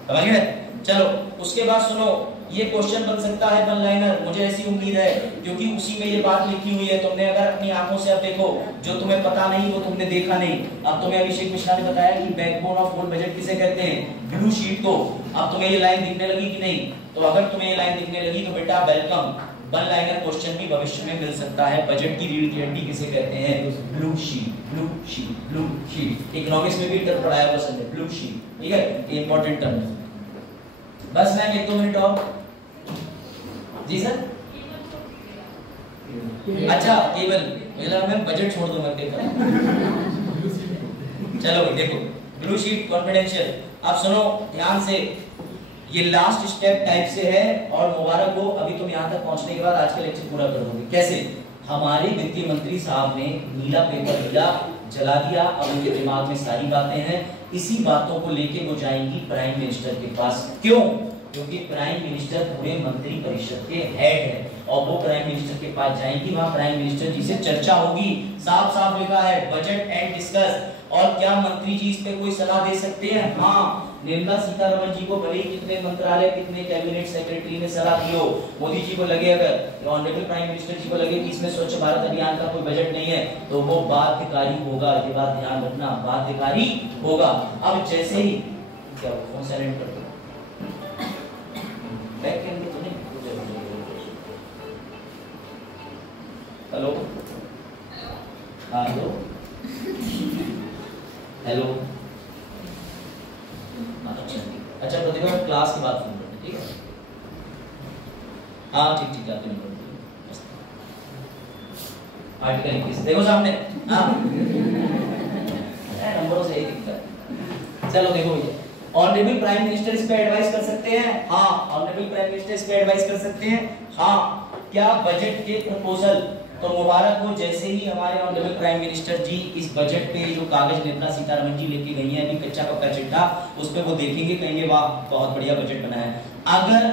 समझ गए। चलो उसके बाद सुनो, ये क्वेश्चन बन सकता है वन लाइनर, मुझे ऐसी उम्मीद है, क्योंकि उसी में ये बात लिखी हुई है। तुमने अगर अपनी आंखों से अब देखो, जो तुम्हें पता नहीं वो तुमने देखा नहीं। अब तुम्हें अभिषेक मिश्रा ने बताया कि बैकबोन ऑफ होल बजट किसे कहते हैं, ब्लू शीट को। अब तुम्हें ये लाइन दिखने लगी कि नहीं? तो अगर तुम्हें ये लाइन दिखने लगी तो बेटा वेलकम, वन लाइनर क्वेश्चन भी भविष्य में मिल सकता है। बजट की रीढ़ की हड्डी किसे कहते हैं? Blue sheet, blue sheet, blue sheet. Economics में भी टर्म पढ़ाया हुआ सर, ब्लू शीट, ठीक है, ये इंपॉर्टेंट टर्म है। बस मैम 1-2 मिनट और जी सर। अच्छा केवल मैं बजट छोड़ दूंगा देखो। चलो देखो ब्लू शीट कॉन्फिडेंशियल। अब सुनो ध्यान से, ये लास्ट स्टेप टाइप से है और मुबारक हो, अभी तुम यहाँ तक पहुंचने के बाद आज का लेक्चर पूरा कर दोगे। कैसे? हमारे वित्तीय मंत्री साहब ने नीला पेपर लिया, जला दिया, अब उनके दिमाग में सारी बातें हैं। इसी बातों को लेके वो जाएंगी प्राइम मिनिस्टर के पास। क्यों? क्योंकि प्राइम मिनिस्टर पूरे मंत्री परिषद के हेड है और वो प्राइम मिनिस्टर के पास जाएंगी, वहां प्राइम मिनिस्टर जी से चर्चा होगी। साफ साफ लिखा है बजट एंड डिस्कस। और क्या मंत्री जी इस पे कोई सलाह दे सकते हैं? हाँ, निर्मला सीतारमण जी को भले ही कितने मंत्रालय, कितने कैबिनेट सेक्रेटरी ने सलाह दी हो, मोदी जी को लगे, अगर ऑनरेबल प्राइम मिनिस्टर जी को लगे कि इसमें स्वच्छ भारत अभियान का कोई बजट नहीं है, तो वो बाध्यकारी होगा। ये बात ध्यान रखना, बाध्यकारी होगा। अब जैसे ही क्या फोन साइलेंट कर दो, बैक कैमरे तो नहीं, हेलो हेलो हेलो, अच्छा प्रतिभा क्लास की बात सुन रहे, ठीक है? हाँ ठीक ठीक, आपके नंबर आर्टिकल 21 देखो सामने। हाँ नंबरों से ही दिखता है। चलो देखो भैया, ऑनरेबल प्राइम मिनिस्टर इस पे एडवाइस कर सकते हैं? हाँ, ऑनरेबल प्राइम मिनिस्टर इस पे एडवाइस कर सकते हैं। हाँ, क्या बजट के प्रपोजल, तो मुबारक हो, जैसे ही हमारे ऑनरेबल प्राइम मिनिस्टर जी इस बजट पे जो कागज निर्मला सीतारमण जी लेके गई हैं, अभी कच्चा पक्का चिट्ठा, उस पे वो देखेंगे, कहेंगे वाह बहुत बढ़िया बजट बना है। अगर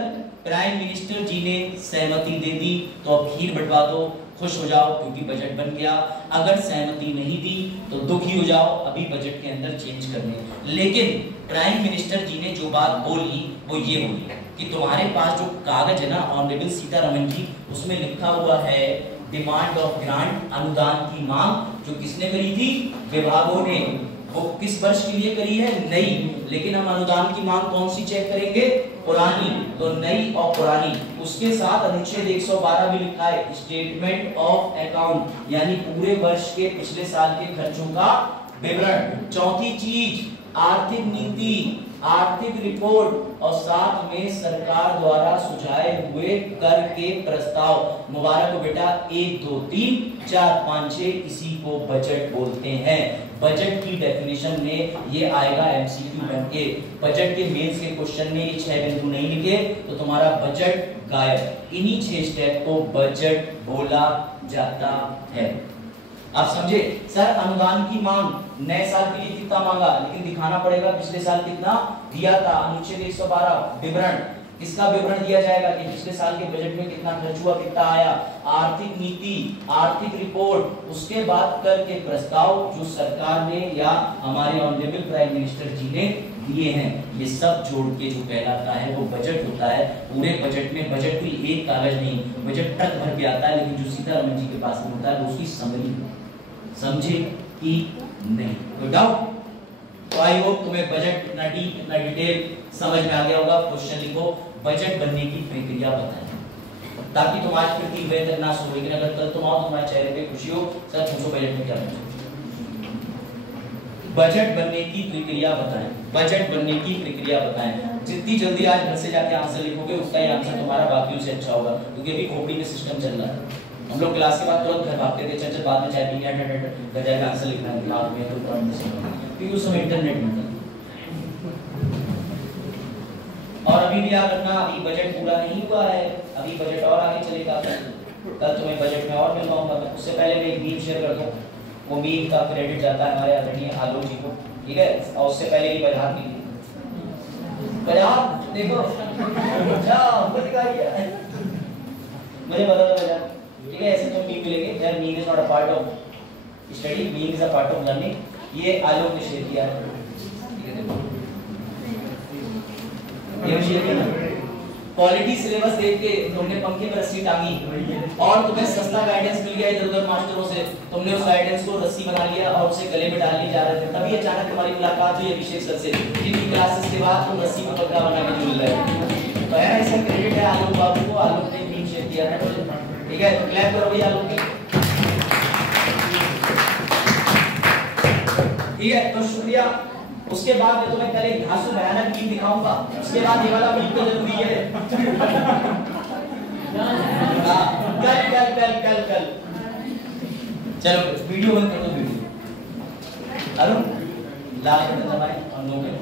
प्राइम मिनिस्टर जी ने सहमति दे दी तो अब खीर बंटवा दो, खुश हो जाओ क्योंकि बजट बन गया। अगर सहमति नहीं दी तो दुखी हो जाओ, अभी बजट के अंदर चेंज करने। लेकिन प्राइम मिनिस्टर जी ने जो बात बोली वो ये बोली कि तुम्हारे पास जो कागज है ना ऑनरेबल सीतारमण जी, उसमें लिखा हुआ है डिमांड ऑफ ग्रांट, अनुदान की मांग, जो किसने करी थी? विभागों ने। वो किस वर्ष के लिए करी है? नई। लेकिन हम अनुदान की मांग कौन सी चेक करेंगे? पुरानी। तो नई और पुरानी। उसके साथ अनुच्छेद 112 भी लिखा है स्टेटमेंट ऑफ अकाउंट, यानी पूरे वर्ष के पिछले साल के खर्चों का विवरण। चौथी चीज आर्थिक नीति, आर्थिक रिपोर्ट और साथ में सरकार द्वारा सुझाए हुए कर के प्रस्ताव। मुबारक हो बेटा, 1 2 3 4 5 6 इसी को बजट बोलते हैं। बजट की डेफिनेशन में ये आएगा एमसीक्यू बन के। बजट के मेंस के क्वेश्चन में ये 6 बिंदु नहीं लिखे तो तुम्हारा बजट गायब। इन्हीं 6 स्टेप को बजट बोला जाता है। आप समझे? सर अनुदान की मांग नए साल के लिए कितना मांगा, लेकिन दिखाना पड़ेगा पिछले साल कितना दिया था। अनुच्छेद 112 विवरण, किसका विवरण दिया जाएगा कि पिछले साल के बजट में कितना खर्च हुआ, कितना आया। आर्थिक नीति, आर्थिक रिपोर्ट, उसके बाद कर के प्रस्ताव जो सरकार ने या हमारे ऑनरेबल प्राइम मिनिस्टर जी ने दिए हैं, ये सब जोड़ के जो कहलाता है वो बजट होता है। पूरे बजट में बजट कोई एक कागज नहीं, बजट ट्रक भर के आता है, लेकिन जो सीतारमण जी के पास में होता है वो उसकी समरी। समझे कि नहीं? कोई डाउट? तो आई होप तुम्हें बजट इतना डीप, इतना डिटेल समझ में आ गया होगा। क्वेश्चन लिखो, बजट बनने की प्रक्रिया बताएं, ताकि तुम आज फिर 3 बजे तक ना सो। लेकिन अगर कल तुम आओ तो तुम्हारे चेहरे पे खुशी हो, सर पूछो बजट में क्या बना। बजट बनने की प्रक्रिया बताएं, बजट बनने की प्रक्रिया बताएं। जितनी जल्दी आज घर से जाके आंसर लिखोगे उतना ही आंसर तुम्हारा बाकियों से अच्छा होगा, क्योंकि अभी खोपड़ी में सिस्टम चल रहा है। हम लोग क्लास के बाद तुरंत घर भागते थे, चल बाद में चाय पीने घर जाके आंसर लिखना है दिमाग में, तो क्योंकि उस समय इंटरनेट नहीं था। और अभी भी याद रखना, अभी बजट पूरा नहीं हुआ है, अभी बजट और आगे चलेगा। कल तुम्हें बजट में और मिलवाऊंगा। उससे पहले मैं एक मीम शेयर कर दूं, वो मीम का क्रेडिट जाता है हमारे आदरणीय आलोक जी को, ठीक है। और उससे पहले की बजात की बजात देखो अच्छा मुझे पता था बजात, ठीक है। ऐसे तो मीम मिलेंगे यार, meme is not a part of study, meme is a part of learning. ये आलोक ने शेयर किया है, ठीक है। ये शेयर किया ना, क्वालिटी सिलेबस देख के तुमने पंखे पर रस्सी टांगी और तुम्हें सस्ता गाइडेंस मिल गया इधर उधर मास्टरों से, तुमने उस गाइडेंस को रस्सी बना लिया और उसे गले में डालने जा रहे थे, तभी अचानक तुम्हारी मुलाकात हुई अभिषेक सर से, जिनकी क्लासेस के बाद तुम रस्सी को पकड़ा बना के झूल रहे। तो है ऐसा क्रेडिट है आलोक बाबू को, आलोक ने मीम शेयर किया था, ठीक है। तो क्लैप करो भैया आलोक के, ठीक है। तो शुक्रिया। उसके बाद मैं तुम्हें कल एक धांसू भयानक मीम दिखाऊंगा, उसके बाद ये वाला मीम तो जरूरी है। कल कल कल कल कल चलो वीडियो बंद कर दो, वीडियो अरुण लाल बटन दबाएं और नो में